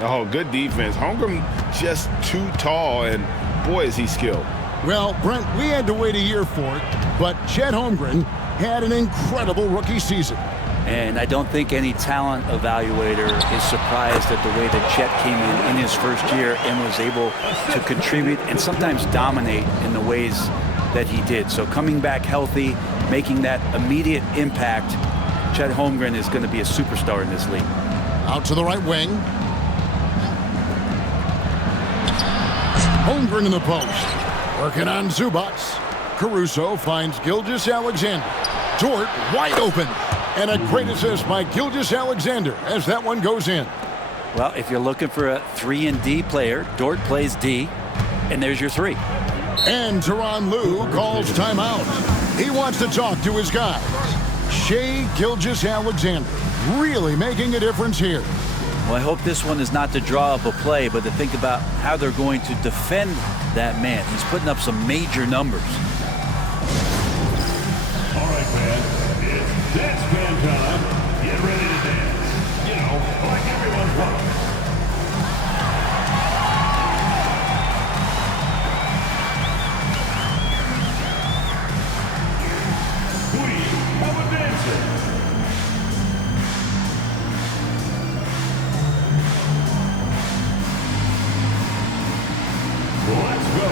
Oh, good defense. Holmgren just too tall, and boy, is he skilled. Well, Brent, we had to wait a year for it, but Chet Holmgren had an incredible rookie season. And I don't think any talent evaluator is surprised at the way that Chet came in his first year and was able to contribute and sometimes dominate in the ways that he did. So coming back healthy, making that immediate impact, Chet Holmgren is going to be a superstar in this league. Out to the right wing. Holmgren in the post. Working on Zubac. Caruso finds Gilgeous-Alexander. Dort wide open. And a great assist by Gilgeous-Alexander as that one goes in. Well, if you're looking for a 3-and-D player, Dort plays D, and there's your 3. And Tyronn Lue calls timeout. He wants to talk to his guys. Shai Gilgeous-Alexander really making a difference here. Well, I hope this one is not to draw up a play, but to think about how they're going to defend that man. He's putting up some major numbers. All right, man. It's dance band time. Get ready to dance. You know, like everyone's welcome. We have a dancer. Let's go.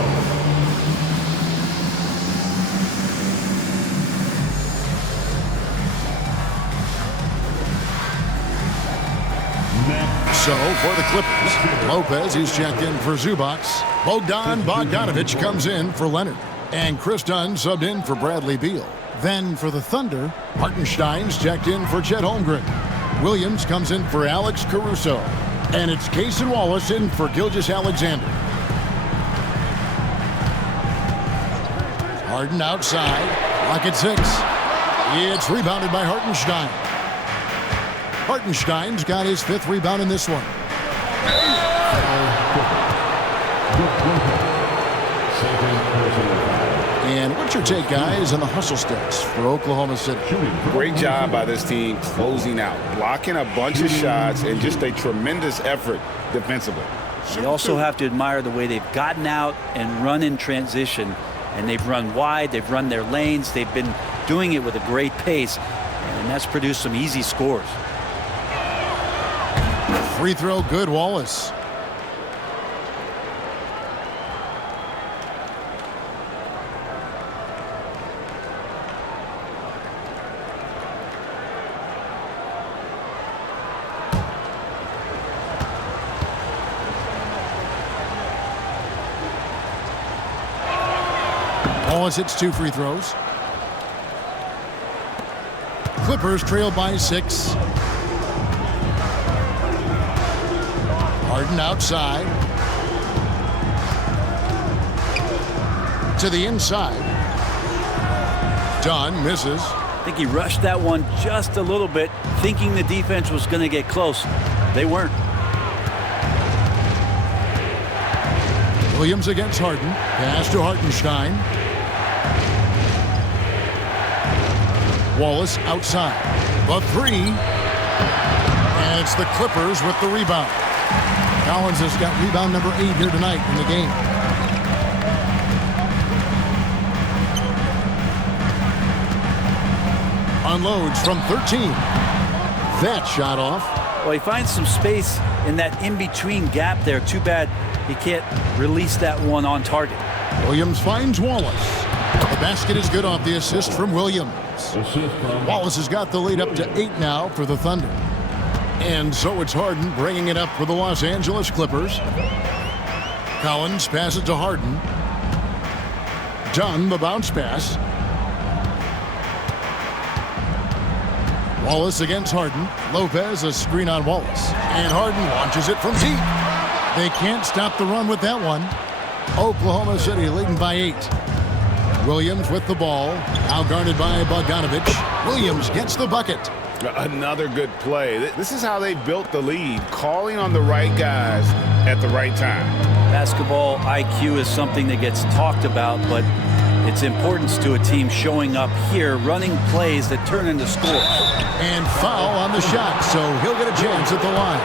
So for the Clippers, Lopez, he's checked in for Zubac. Bogdan Bogdanovic comes in for Leonard. And Chris Dunn subbed in for Bradley Beal. Then for the Thunder, Hartenstein's checked in for Chet Holmgren. Williams comes in for Alex Caruso. And it's Cason Wallace in for Gilgeous-Alexander. Harden outside, lock at 6. It's rebounded by Hartenstein. Hartenstein's got his 5th rebound in this one. And what's your take, guys, on the hustle sticks for Oklahoma City? Great job by this team closing out, blocking a bunch of shots, and just a tremendous effort defensively. You also have to admire the way they've gotten out and run in transition. And they've run wide, they've run their lanes, they've been doing it with a great pace, and that's produced some easy scores. Free throw good, Wallace. Wallace hits 2 free throws. Clippers trail by 6. Harden outside. To the inside. Dunn misses. I think he rushed that one just a little bit, thinking the defense was going to get close. They weren't. Williams against Harden. Pass to Hartenstein. Wallace outside. The three. And it's the Clippers with the rebound. Collins has got rebound number 8 here tonight in the game. Unloads from 13. That shot off. Well, he finds some space in that in-between gap there. Too bad he can't release that one on target. Williams finds Wallace. The basket is good off the assist from Williams. Wallace has got the lead up to 8 now for the Thunder. And so it's Harden bringing it up for the Los Angeles Clippers. Collins passes to Harden. Dunn, the bounce pass. Wallace against Harden. Lopez, a screen on Wallace. And Harden launches it from deep. They can't stop the run with that one. Oklahoma City leading by 8. Williams with the ball. Now guarded by Bogdanovich. Williams gets the bucket. Another good play. This is how they built the lead, calling on the right guys at the right time. Basketball IQ is something that gets talked about, but its importance to a team showing up here, running plays that turn into scores. And foul on the shot, so he'll get a chance at the line.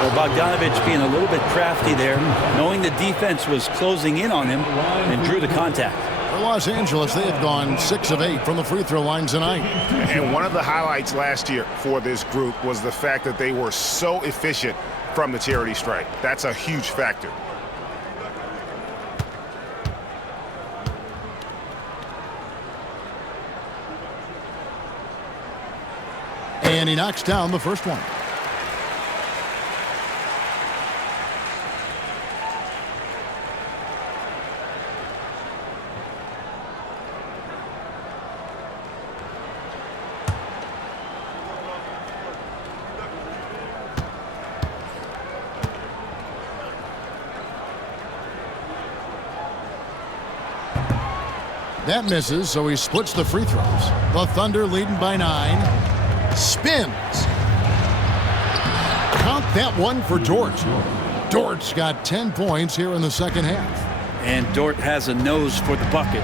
Well, Bogdanovich being a little bit crafty there, knowing the defense was closing in on him, and drew the contact. For Los Angeles, they have gone 6 of 8 from the free throw line tonight. And one of the highlights last year for this group was the fact that they were so efficient from the charity stripe. That's a huge factor. And he knocks down the first one. That misses, so he splits the free throws. The Thunder leading by 9. Spins. Count that one for Dort. Dort's got 10 points here in the second half. And Dort has a nose for the bucket.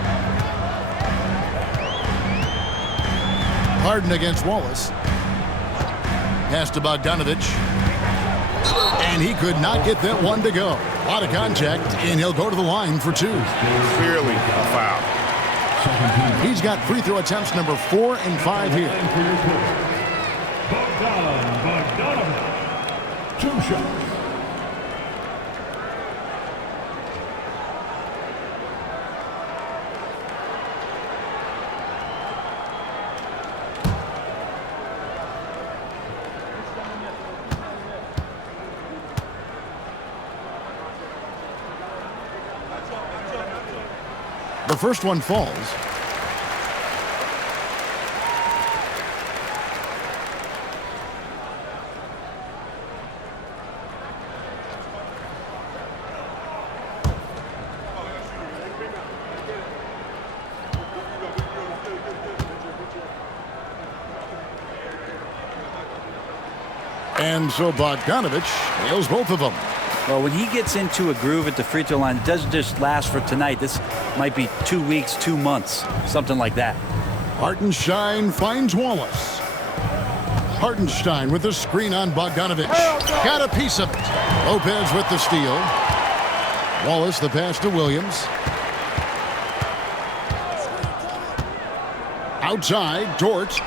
Harden against Wallace. Pass to Bogdanovich. And he could not get that one to go. A lot of contact, and he'll go to the line for 2. Clearly a foul. He's got free throw attempts number 4 and 5 here. Bogdanovich. 2 shots. The first one falls. And so Bogdanovich nails both of them. Well, when he gets into a groove at the free throw line, it doesn't just last for tonight. This might be 2 weeks, 2 months, something like that. Hartenstein finds Wallace. Hartenstein with the screen on Bogdanovich. Got a piece of it. Lopez with the steal. Wallace the pass to Williams. Outside, Dort.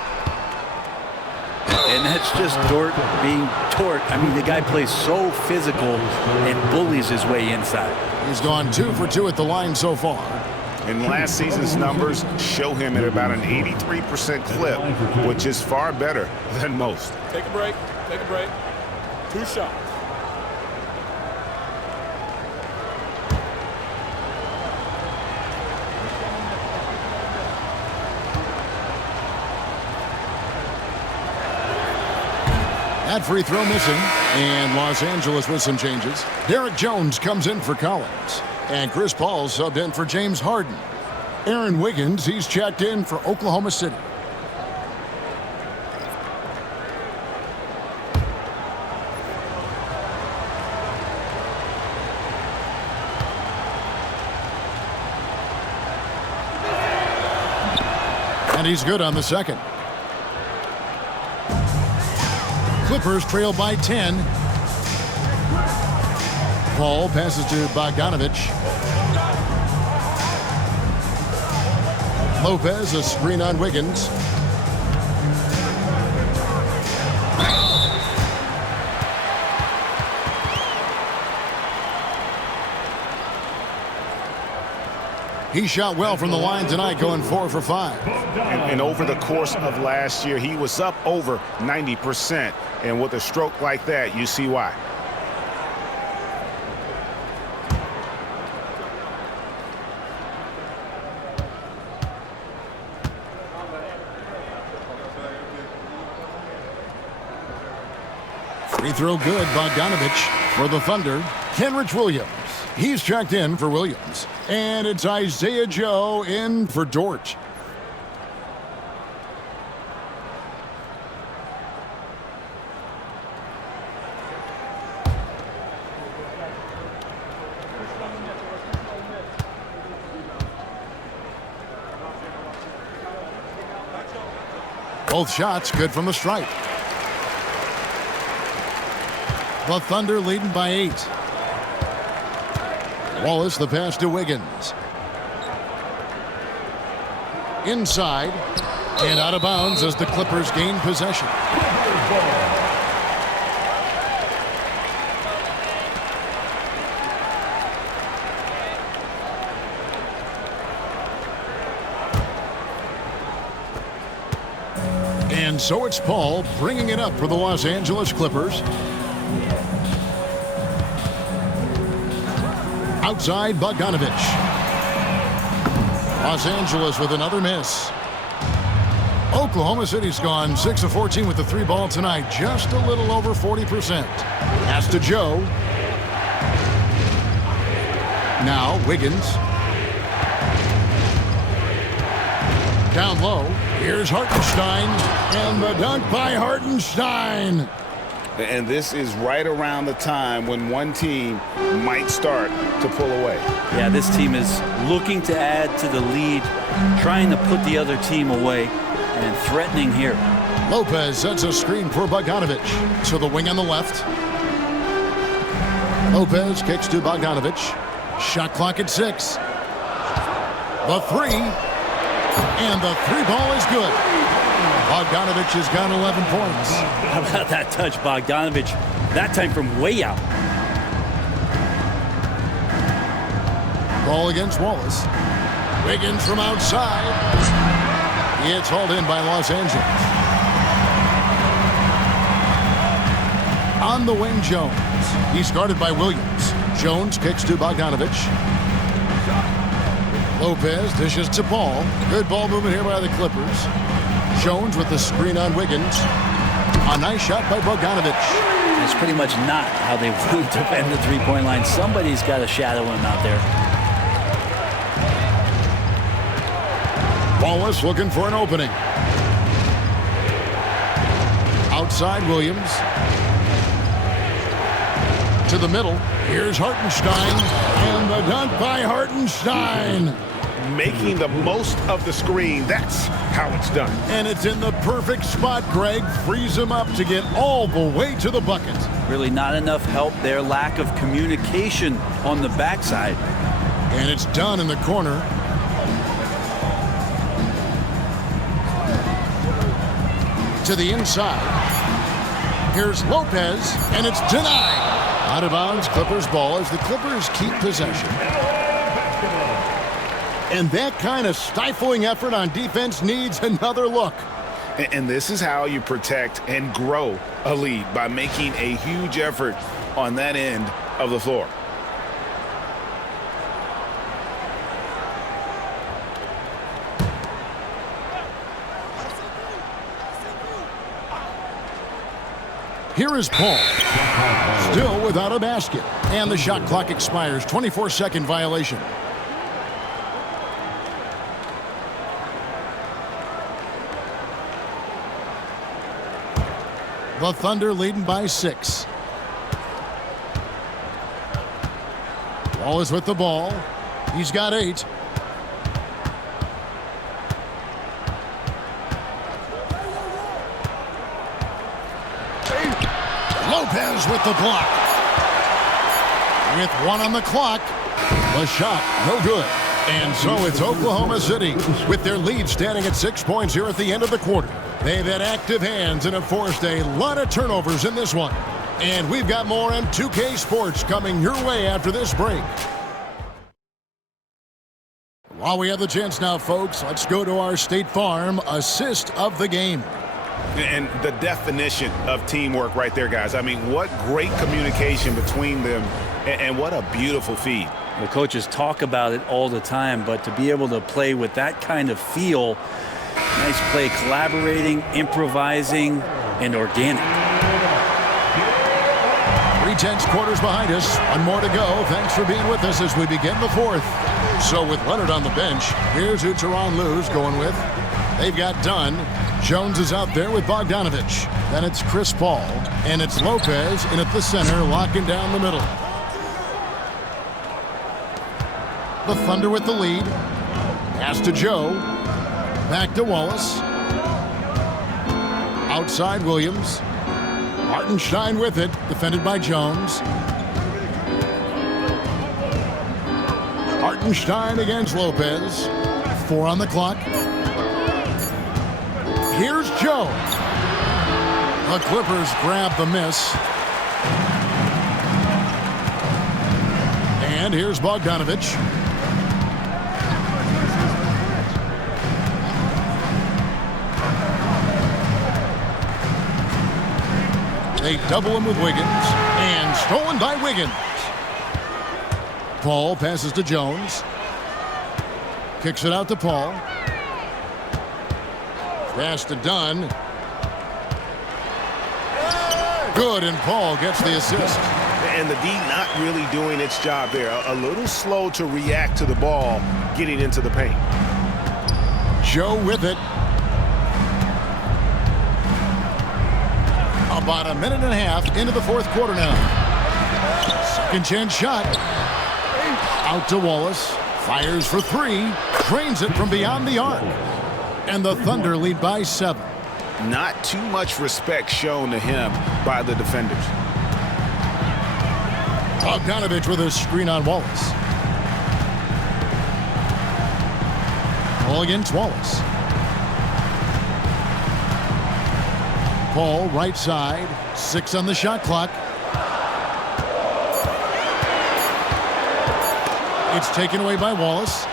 And that's just Dort being Dort. I mean, the guy plays so physical and bullies his way inside. He's gone 2 for 2 at the line so far. And last season's numbers show him at about an 83% clip, which is far better than most. Take a break. Take a break. 2 shots. That free throw missing, and Los Angeles with some changes. Derek Jones comes in for Collins, and Chris Paul subbed in for James Harden. Aaron Wiggins, he's checked in for Oklahoma City. And he's good on the second. Clippers trail by 10. Paul passes to Bogdanovich. Lopez, a screen on Wiggins. He shot well from the line tonight, going 4 for 5. And over the course of last year, he was up over 90%. And with a stroke like that, you see why. Free throw good, Bogdanovich for the Thunder. Kenrich Williams, he's checked in for Williams. And it's Isaiah Joe in for Dort. Both shots good from the stripe. The Thunder leading by 8. Wallace, the pass to Wiggins. Inside and out of bounds as the Clippers gain possession. And so it's Paul bringing it up for the Los Angeles Clippers. Outside, Bogdanovich. Los Angeles with another miss. Oklahoma City's gone 6 of 14 with the 3-ball tonight. Just a little over 40%. Pass to Joe. Now, Wiggins. Down low. Here's Hartenstein. And the dunk by Hartenstein. And this is right around the time when one team might start to pull away. Yeah, this team is looking to add to the lead, trying to put the other team away, and threatening here. Lopez sets a screen for Bogdanovich. So the wing on the left. Lopez kicks to Bogdanovich. Shot clock at 6. The 3. And the 3-ball is good. Bogdanovich has got 11 points. How about that touch, Bogdanovich? That time from way out. Ball against Wallace. Wiggins from outside. It's hauled in by Los Angeles. On the wing, Jones. He's guarded by Williams. Jones kicks to Bogdanovich. Lopez dishes to Paul. Good ball movement here by the Clippers. Jones with the screen on Wiggins. A nice shot by Bogdanovich. It's pretty much not how they want to defend the three-point line. Somebody's got to shadow him out there. Wallace looking for an opening. Outside, Williams. To the middle. Here's Hartenstein. And the dunk by Hartenstein. Making the most of the screen. That's how it's done. And it's in the perfect spot, Greg. Frees him up to get all the way to the bucket. Really not enough help there. Lack of communication on the backside. And it's done in the corner. To the inside. Here's Lopez, and it's denied. Out of bounds, Clippers ball as the Clippers keep possession. And that kind of stifling effort on defense needs another look. And this is how you protect and grow a lead, by making a huge effort on that end of the floor. Here is Paul, still without a basket. And the shot clock expires. 24-second violation. The Thunder leading by 6. Wallace with the ball. He's got 8. Lopez with the block. With 1 on the clock. The shot, no good. And so it's Oklahoma City with their lead standing at 6 points here at the end of the quarter. They've had active hands and have forced a lot of turnovers in this one. And we've got more on 2K Sports coming your way after this break. While we have the chance now, folks, let's go to our State Farm assist of the game. And the definition of teamwork right there, guys. I mean, what great communication between them, and what a beautiful feed. The coaches talk about it all the time, but to be able to play with that kind of feel, nice play, collaborating, improvising, and organic. 3/10 quarters behind us. 1 more to go. Thanks for being with us as we begin the 4th. So with Leonard on the bench, here's who Tyronn Lue's going with. They've got Dunn. Jones is out there with Bogdanovich. Then it's Chris Paul. And it's Lopez in at the center, locking down the middle. The Thunder with the lead. Pass to Joe. Back to Wallace. Outside Williams. Hartenstein with it. Defended by Jones. Hartenstein against Lopez. 4 on the clock. Here's Joe. The Clippers grab the miss. And here's Bogdanovich. They double him with Wiggins. And stolen by Wiggins. Paul passes to Jones. Kicks it out to Paul. Pass to Dunn. Good, and Paul gets the assist. And the D not really doing its job there. A little slow to react to the ball getting into the paint. Joe with it. About 1.5 minutes into the 4th quarter now. Second chance shot. Out to Wallace. Fires for 3. Drains it from beyond the arc. And the Thunder lead by 7. Not too much respect shown to him by the defenders. Bogdanovich with a screen on Wallace. Paul against Wallace. Paul right side. 6 on the shot clock. It's taken away by Wallace.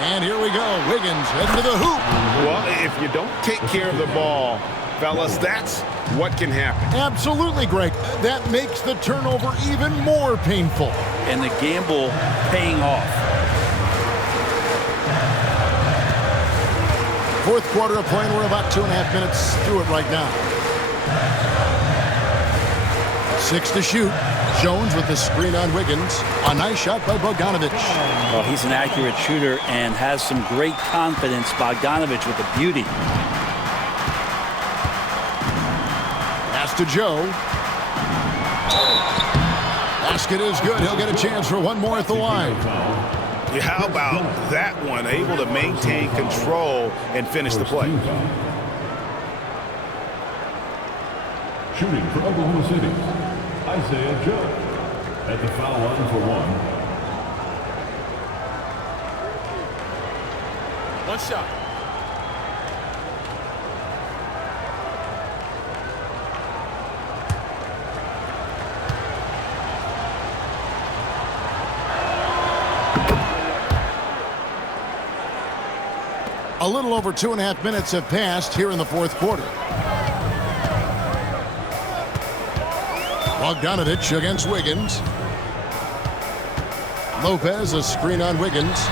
And here we go. Wiggins heading to the hoop. Well, if you don't take care of the ball, fellas, that's what can happen. Absolutely, Greg. That makes the turnover even more painful. And the gamble paying off. 4th quarter of play, and we're about 2.5 minutes through it right now. 6 to shoot. Jones with the screen on Wiggins. A nice shot by Bogdanovich. Well, he's an accurate shooter and has some great confidence. Bogdanovich with the beauty. Pass to Joe. Basket is good. He'll get a chance for 1 more at the line. Yeah, how about that one? Able to maintain control and finish the play. Shooting for Oklahoma City, Isaiah Joe at the foul line for 1. 1 shot. A little over 2.5 minutes have passed here in the 4th quarter. Bogdanovich against Wiggins. Lopez, a screen on Wiggins.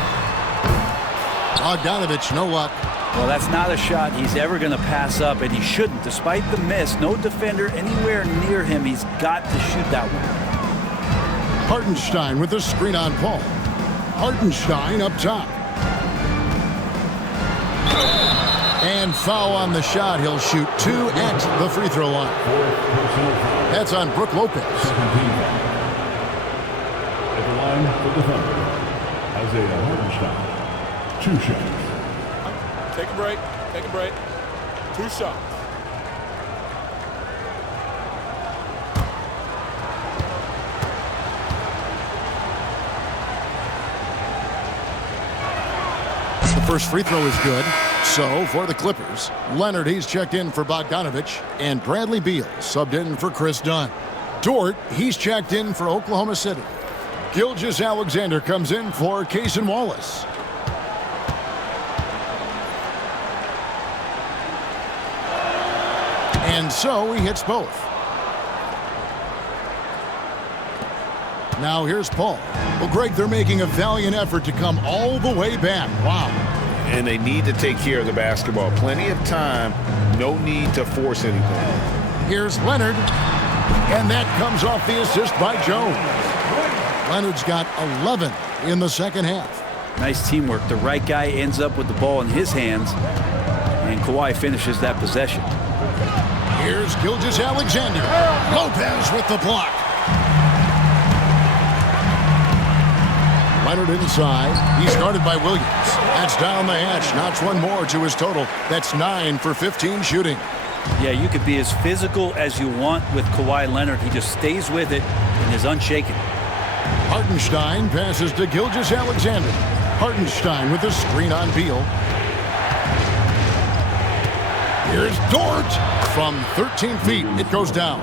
Bogdanovich, no luck. Well, that's not a shot he's ever going to pass up, and he shouldn't. Despite the miss, no defender anywhere near him. He's got to shoot that one. Hartenstein with the screen on Paul. Hartenstein up top. And And foul on the shot. He'll shoot 2 at the free throw line. That's on Brook Lopez. 17 foul. At the line for the Thunder, Isaiah Hartenstein. 2 shots. Take a break. Take a break. 2 shots. The first free throw is good. So, for the Clippers, Leonard, he's checked in for Bogdanovich, and Bradley Beal subbed in for Chris Dunn. Dort, he's checked in for Oklahoma City. Gilgeous-Alexander comes in for Cason Wallace. And so he hits both. Now here's Paul. Well, Greg, they're making a valiant effort to come all the way back. Wow. And they need to take care of the basketball. Plenty of time. No need to force anything. Here's Leonard. And that comes off the assist by Jones. Leonard's got 11 in the second half. Nice teamwork. The right guy ends up with the ball in his hands, and Kawhi finishes that possession. Here's Gilgeous-Alexander. Lopez with the block. Leonard inside. He's guarded by Williams. That's down the hatch. Knocks one more to his total. That's 9 for 15 shooting. Yeah, you could be as physical as you want with Kawhi Leonard. He just stays with it and is unshaken. Hartenstein passes to Gilgeous-Alexander. Hartenstein with a screen on Beal. Here's Dort. From 13 feet, it goes down.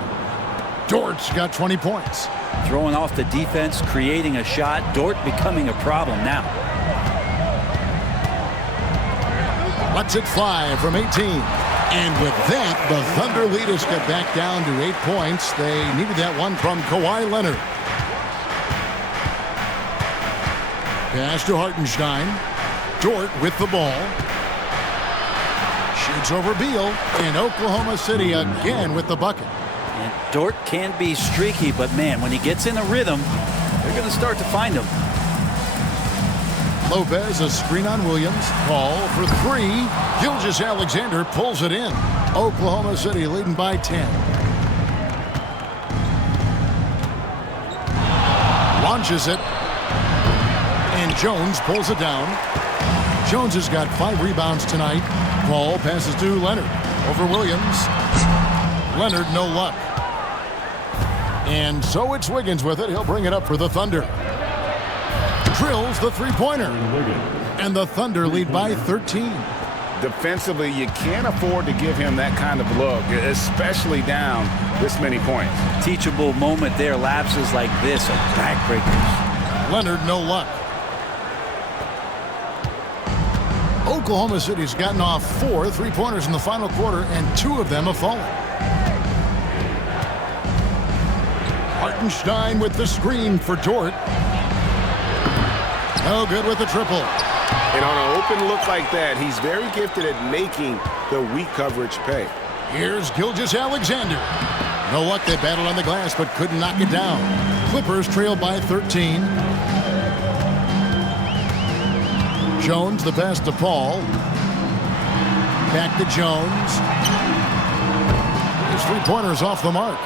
Dort's got 20 points. Throwing off the defense, creating a shot. Dort becoming a problem now. Lets it fly from 18. And with that, the Thunder lead has got back down to 8 points. They needed that one from Kawhi Leonard. Pass to Hartenstein. Dort with the ball. Shoots over Beal. And Oklahoma City again with the bucket. And Dort can be streaky, but man, when he gets in a rhythm, they're going to start to find him. Lopez, a screen on Williams. Paul for 3. Gilgeous-Alexander pulls it in. Oklahoma City leading by 10. Launches it. And Jones pulls it down. Jones has got 5 rebounds tonight. Paul passes to Leonard. Over Williams. Leonard, no luck. And so it's Wiggins with it. He'll bring it up for the Thunder. Drills the three-pointer. And the Thunder lead by 13. Defensively, you can't afford to give him that kind of look, especially down this many points. Teachable moment there. Lapses like this are backbreakers. Leonard, no luck. Oklahoma City's gotten off 4 three-pointers in the final quarter, and 2 of them have fallen. Hartenstein with the screen for Dort. No good with the triple. And on an open look like that, he's very gifted at making the weak coverage pay. Here's Gilgeous-Alexander. No luck, they battled on the glass, but couldn't knock it down. Clippers trail by 13. Jones, the pass to Paul. Back to Jones. His three-pointer's off the mark.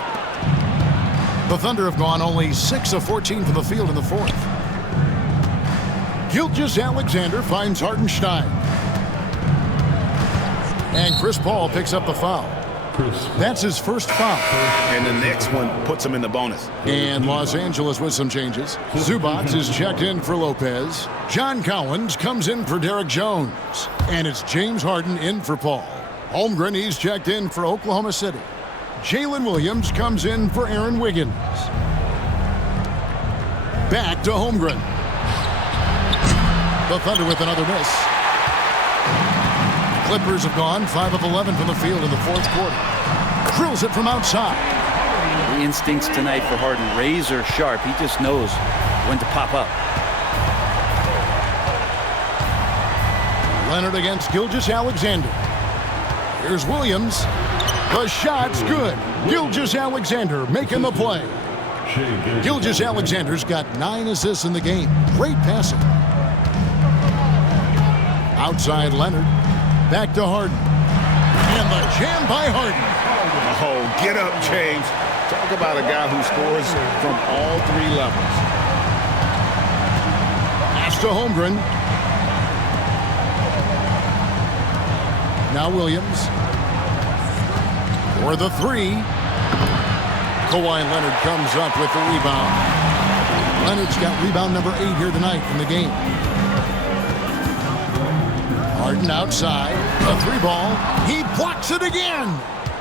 The Thunder have gone only 6 of 14 from the field in the fourth. Gilgeous-Alexander finds Hartenstein. And Chris Paul picks up the foul. That's his first foul. And the next one puts him in the bonus. And Los Angeles with some changes. Zubac is checked in for Lopez. John Collins comes in for Derek Jones. And it's James Harden in for Paul. Holmgren, he's checked in for Oklahoma City. Jalen Williams comes in for Aaron Wiggins. Back to Holmgren. The Thunder with another miss. Clippers have gone 5 of 11 from the field in the fourth quarter. Drills it from outside. The instincts tonight for Harden, razor sharp. He just knows when to pop up. Leonard against Gilgeous-Alexander. Here's Williams. The shot's good. Gilgeous-Alexander making the play. Gilgeous-Alexander's got 9 assists in the game. Great passing. Outside Leonard. Back to Harden. And the jam by Harden. Oh, get up, James. Talk about a guy who scores from all three levels. Pass to Holmgren. Now Williams. For the three. Kawhi Leonard comes up with the rebound. Leonard's got rebound number 8 here tonight in the game. Harden outside. A 3-ball. He blocks it again.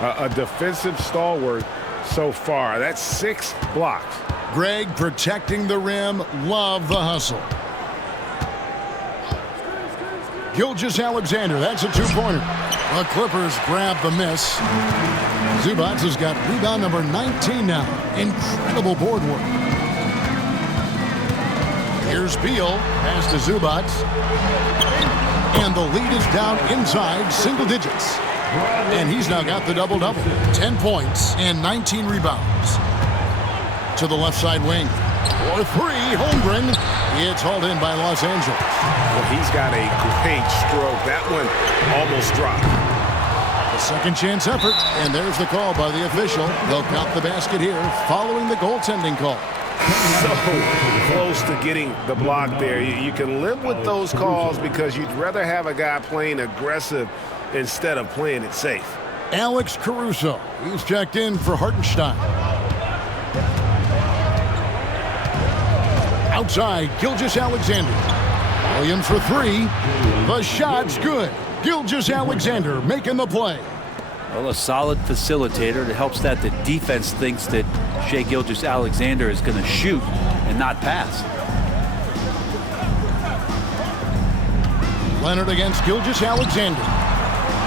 A defensive stalwart so far. That's 6 blocks. Greg protecting the rim. Love the hustle. Gilgeous-Alexander. That's a 2-pointer. The Clippers grab the miss. Zubac has got rebound number 19 now. Incredible board work. Here's Beal. Pass to Zubac. And the lead is down inside single digits. And he's now got the double-double. 10 points and 19 rebounds. To the left side wing. For 3, Holmgren. It's hauled in by Los Angeles. Well, he's got a great stroke. That one almost dropped. A second chance effort. And there's the call by the official. They'll count the basket here following the goaltending call. So close to getting the block there. You can live with those calls because you'd rather have a guy playing aggressive instead of playing it safe. Alex Caruso. He's checked in for Hartenstein. Outside, Gilgeous-Alexander. Williams for 3. The shot's good. Gilgeous-Alexander making the play. Well, a solid facilitator that helps that the defense thinks that Shai Gilgeous-Alexander is going to shoot and not pass. Leonard against Gilgeous-Alexander.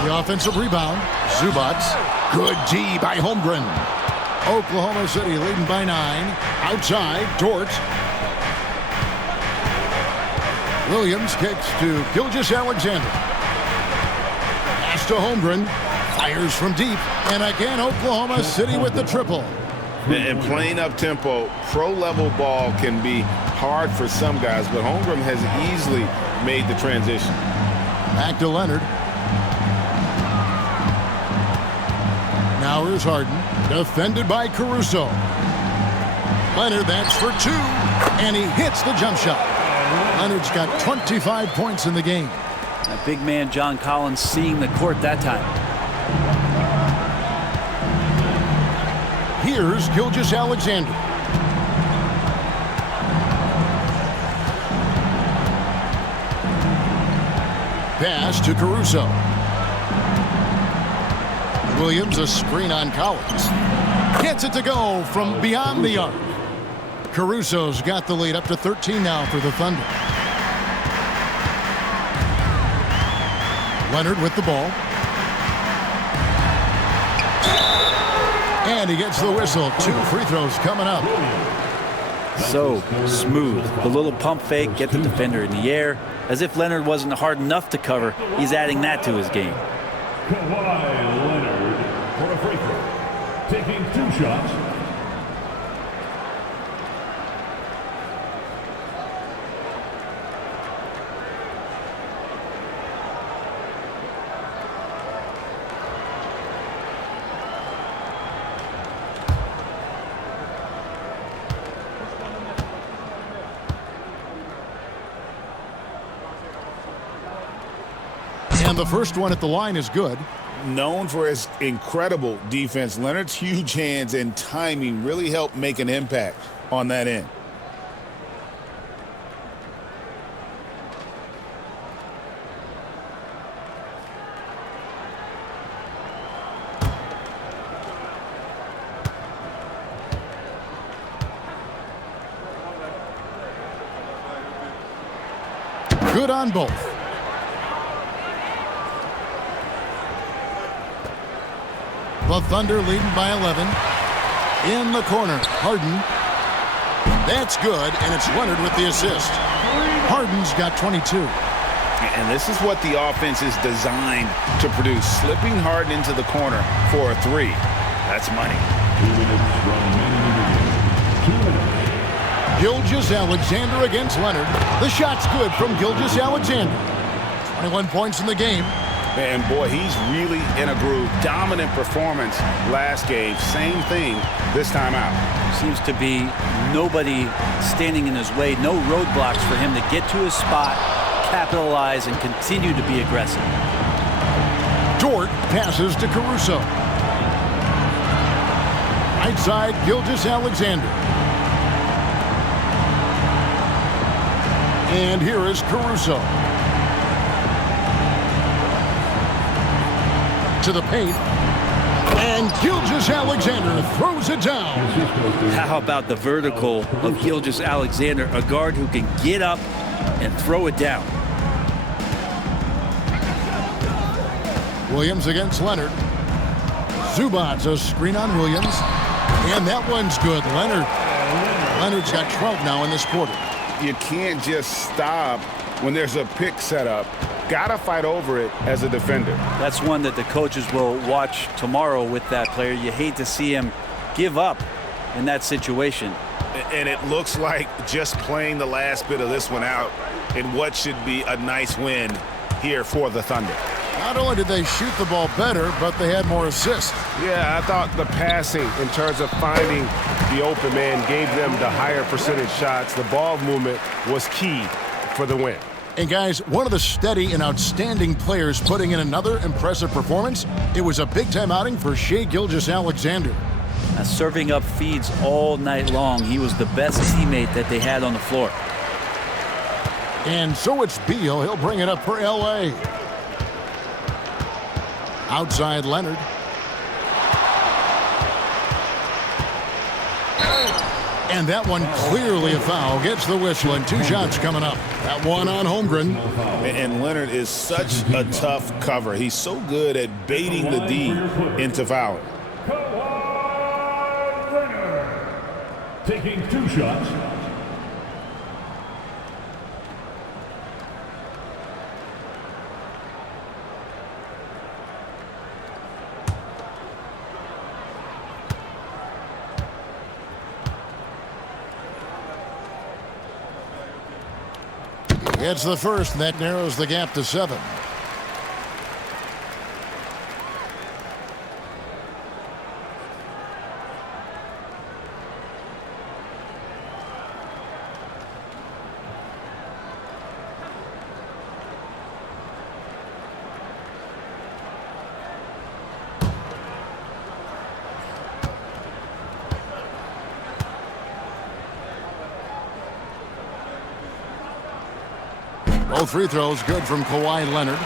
The offensive rebound. Zubac. Good D by Holmgren. Oklahoma City leading by 9. Outside, Dort. Williams kicks to Gilgeous-Alexander. Pass to Holmgren. Fires from deep. And again, Oklahoma City with the triple. And playing up-tempo, pro-level ball can be hard for some guys, but Holmgren has easily made the transition. Back to Leonard. Now here's Harden. Defended by Caruso. Leonard, that's for 2. And he hits the jump shot. Leonard's got 25 points in the game. That big man John Collins seeing the court that time. Here's Gilgeous-Alexander. Pass to Caruso. Williams, a screen on Collins. Gets it to go from beyond the arc. Caruso's got the lead up to 13 now for the Thunder. Leonard with the ball. And he gets the whistle. 2 free throws coming up. So smooth. The little pump fake, get the defender in the air. As if Leonard wasn't hard enough to cover, he's adding that to his game. Kawhi Leonard for a free throw. Taking 2 shots. And the first one at the line is good. Known for his incredible defense, Leonard's huge hands and timing really helped make an impact on that end. Good on both. The Thunder leading by 11. In the corner, Harden. That's good, and it's Leonard with the assist. Harden's got 22. And this is what the offense is designed to produce. Slipping Harden into the corner for a 3. That's money. 2 minutes remaining in the game. 2 minutes. Gilgeous-Alexander against Leonard. The shot's good from Gilgeous-Alexander. 21 points in the game. And boy, he's really in a groove. Dominant performance last game. Same thing this time out. Seems to be nobody standing in his way, no roadblocks for him to get to his spot, capitalize, and continue to be aggressive. Dort passes to Caruso. Right side, Gilgeous-Alexander. And here is Caruso. To the paint. And Gilgeous-Alexander throws it down. How about the vertical of Gilgeous-Alexander, a guard who can get up and throw it down. Williams against Leonard. Zubac's a screen on Williams. And that one's good. Leonard's got 12 now in this quarter. You can't just stop when there's a pick set up. Gotta fight over it as a defender. That's one that the coaches will watch tomorrow with that player. You hate to see him give up in that situation. And it looks like just playing the last bit of this one out in what should be a nice win here for the Thunder. Not only did they shoot the ball better, but they had more assists. Yeah, I thought the passing in terms of finding the open man gave them the higher percentage shots. The ball movement was key for the win. And guys, one of the steady and outstanding players putting in another impressive performance. It was a big-time outing for Shai Gilgeous-Alexander. Serving up feeds all night long. He was the best teammate that they had on the floor. And so it's Beal. He'll bring it up for L.A. Outside Leonard. And that one clearly a foul. Gets the whistle and 2 shots coming up. That one on Holmgren. And Leonard is such a tough cover. He's so good at baiting the D into fouling. Taking 2 shots. It's the first. That narrows the gap to 7. Both free throws good from Kawhi Leonard.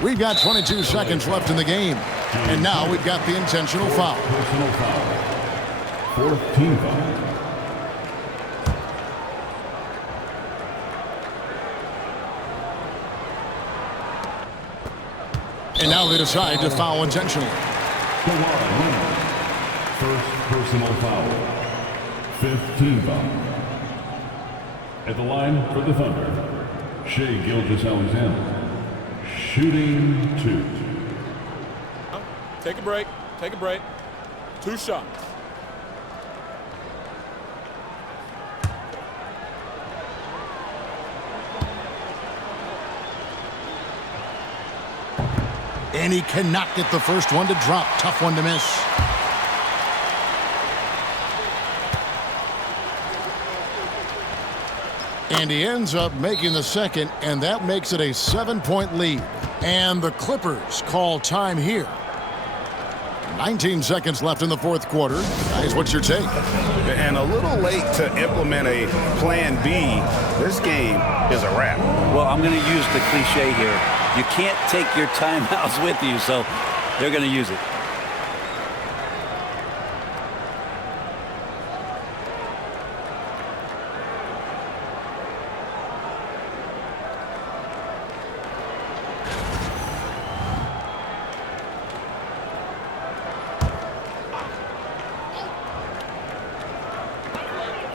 We've got 22 seconds left in the game. And now we've got the intentional foul. Personal foul. 4th team foul. And now they decide to foul intentionally. Kawhi Leonard. 1st personal foul. 5th team foul. At the line for the Thunder, Shai Gilgeous-Alexander, shooting 2. Take a break. Take a break. 2 shots. And he cannot get the first one to drop. Tough one to miss. And he ends up making the second, and that makes it a 7-point lead. And the Clippers call time here. 19 seconds left in the 4th quarter. Guys, what's your take? And a little late to implement a plan B. This game is a wrap. Well, I'm going to use the cliche here. You can't take your timeouts with you, so they're going to use it.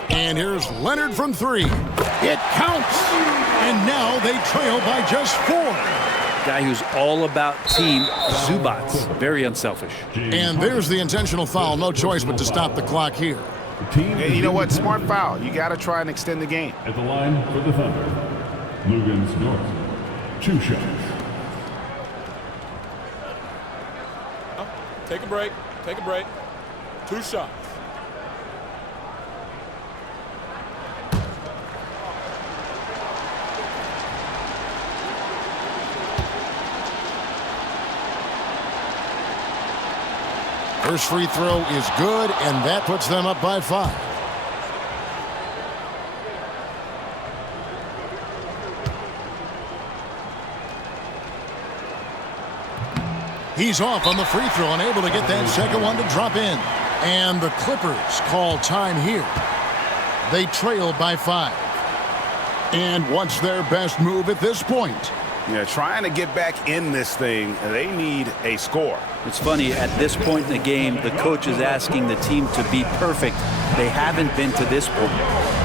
And here's Leonard from 3. It counts. And now they trail by just 4. Guy who's all about team, Zubac. Very unselfish. And there's the intentional foul. No choice but to stop the clock here. And you know what? Smart foul. You got to try and extend the game. At the line for the Thunder, Lugans North. 2 shots. Take a break. Take a break. 2 shots. First free throw is good, and that puts them up by 5. He's off on the free throw, unable to get that second one to drop in. And the Clippers call time here. They trail by 5. And what's their best move at this point? Yeah, trying to get back in this thing, they need a score. It's funny, at this point in the game, the coach is asking the team to be perfect. They haven't been to this point.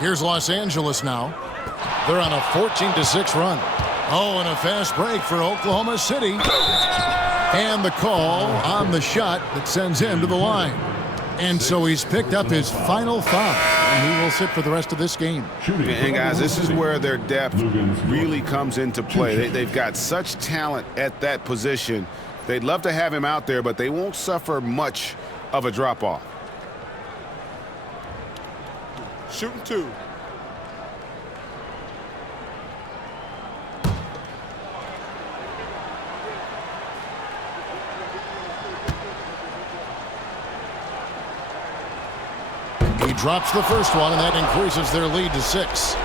Here's Los Angeles now. They're on a 14-6 run. Oh, and a fast break for Oklahoma City. And the call on the shot that sends him to the line. And so he's picked up his final foul, and he will sit for the rest of this game. And guys, this is where their depth really comes into play. They've got such talent at that position. They'd love to have him out there, but they won't suffer much of a drop-off. Shooting 2. He drops the first one, and that increases their lead to 6.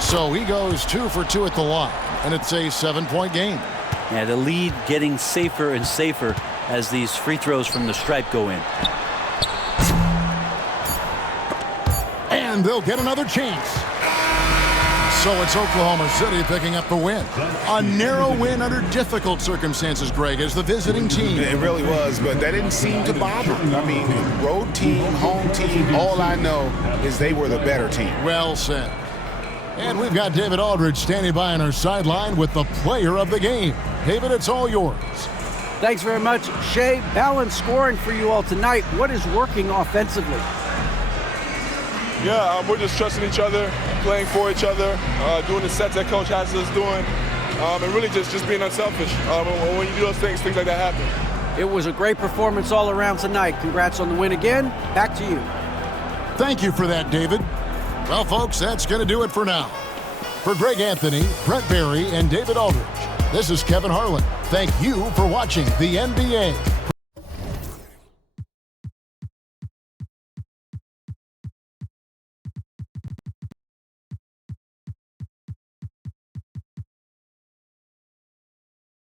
So he goes 2 for 2 at the line, and it's a 7-point game. Yeah, the lead getting safer and safer as these free throws from the stripe go in. And they'll get another chance. So it's Oklahoma City picking up the win. A narrow win under difficult circumstances, Greg, as the visiting team. It really was, but that didn't seem to bother. I mean, road team, home team, all I know is they were the better team. Well said. And we've got David Aldridge standing by on our sideline with the player of the game. David, it's all yours. Thanks very much, Shea. Balanced scoring for you all tonight. What is working offensively? Yeah, we're just trusting each other, playing for each other, doing the sets that Coach has us doing, and really just being unselfish. When you do those things like that happen. It was a great performance all around tonight. Congrats on the win again. Back to you. Thank you for that, David. Well, folks, that's going to do it for now. For Greg Anthony, Brett Barry, and David Aldridge, this is Kevin Harlan. Thank you for watching the NBA.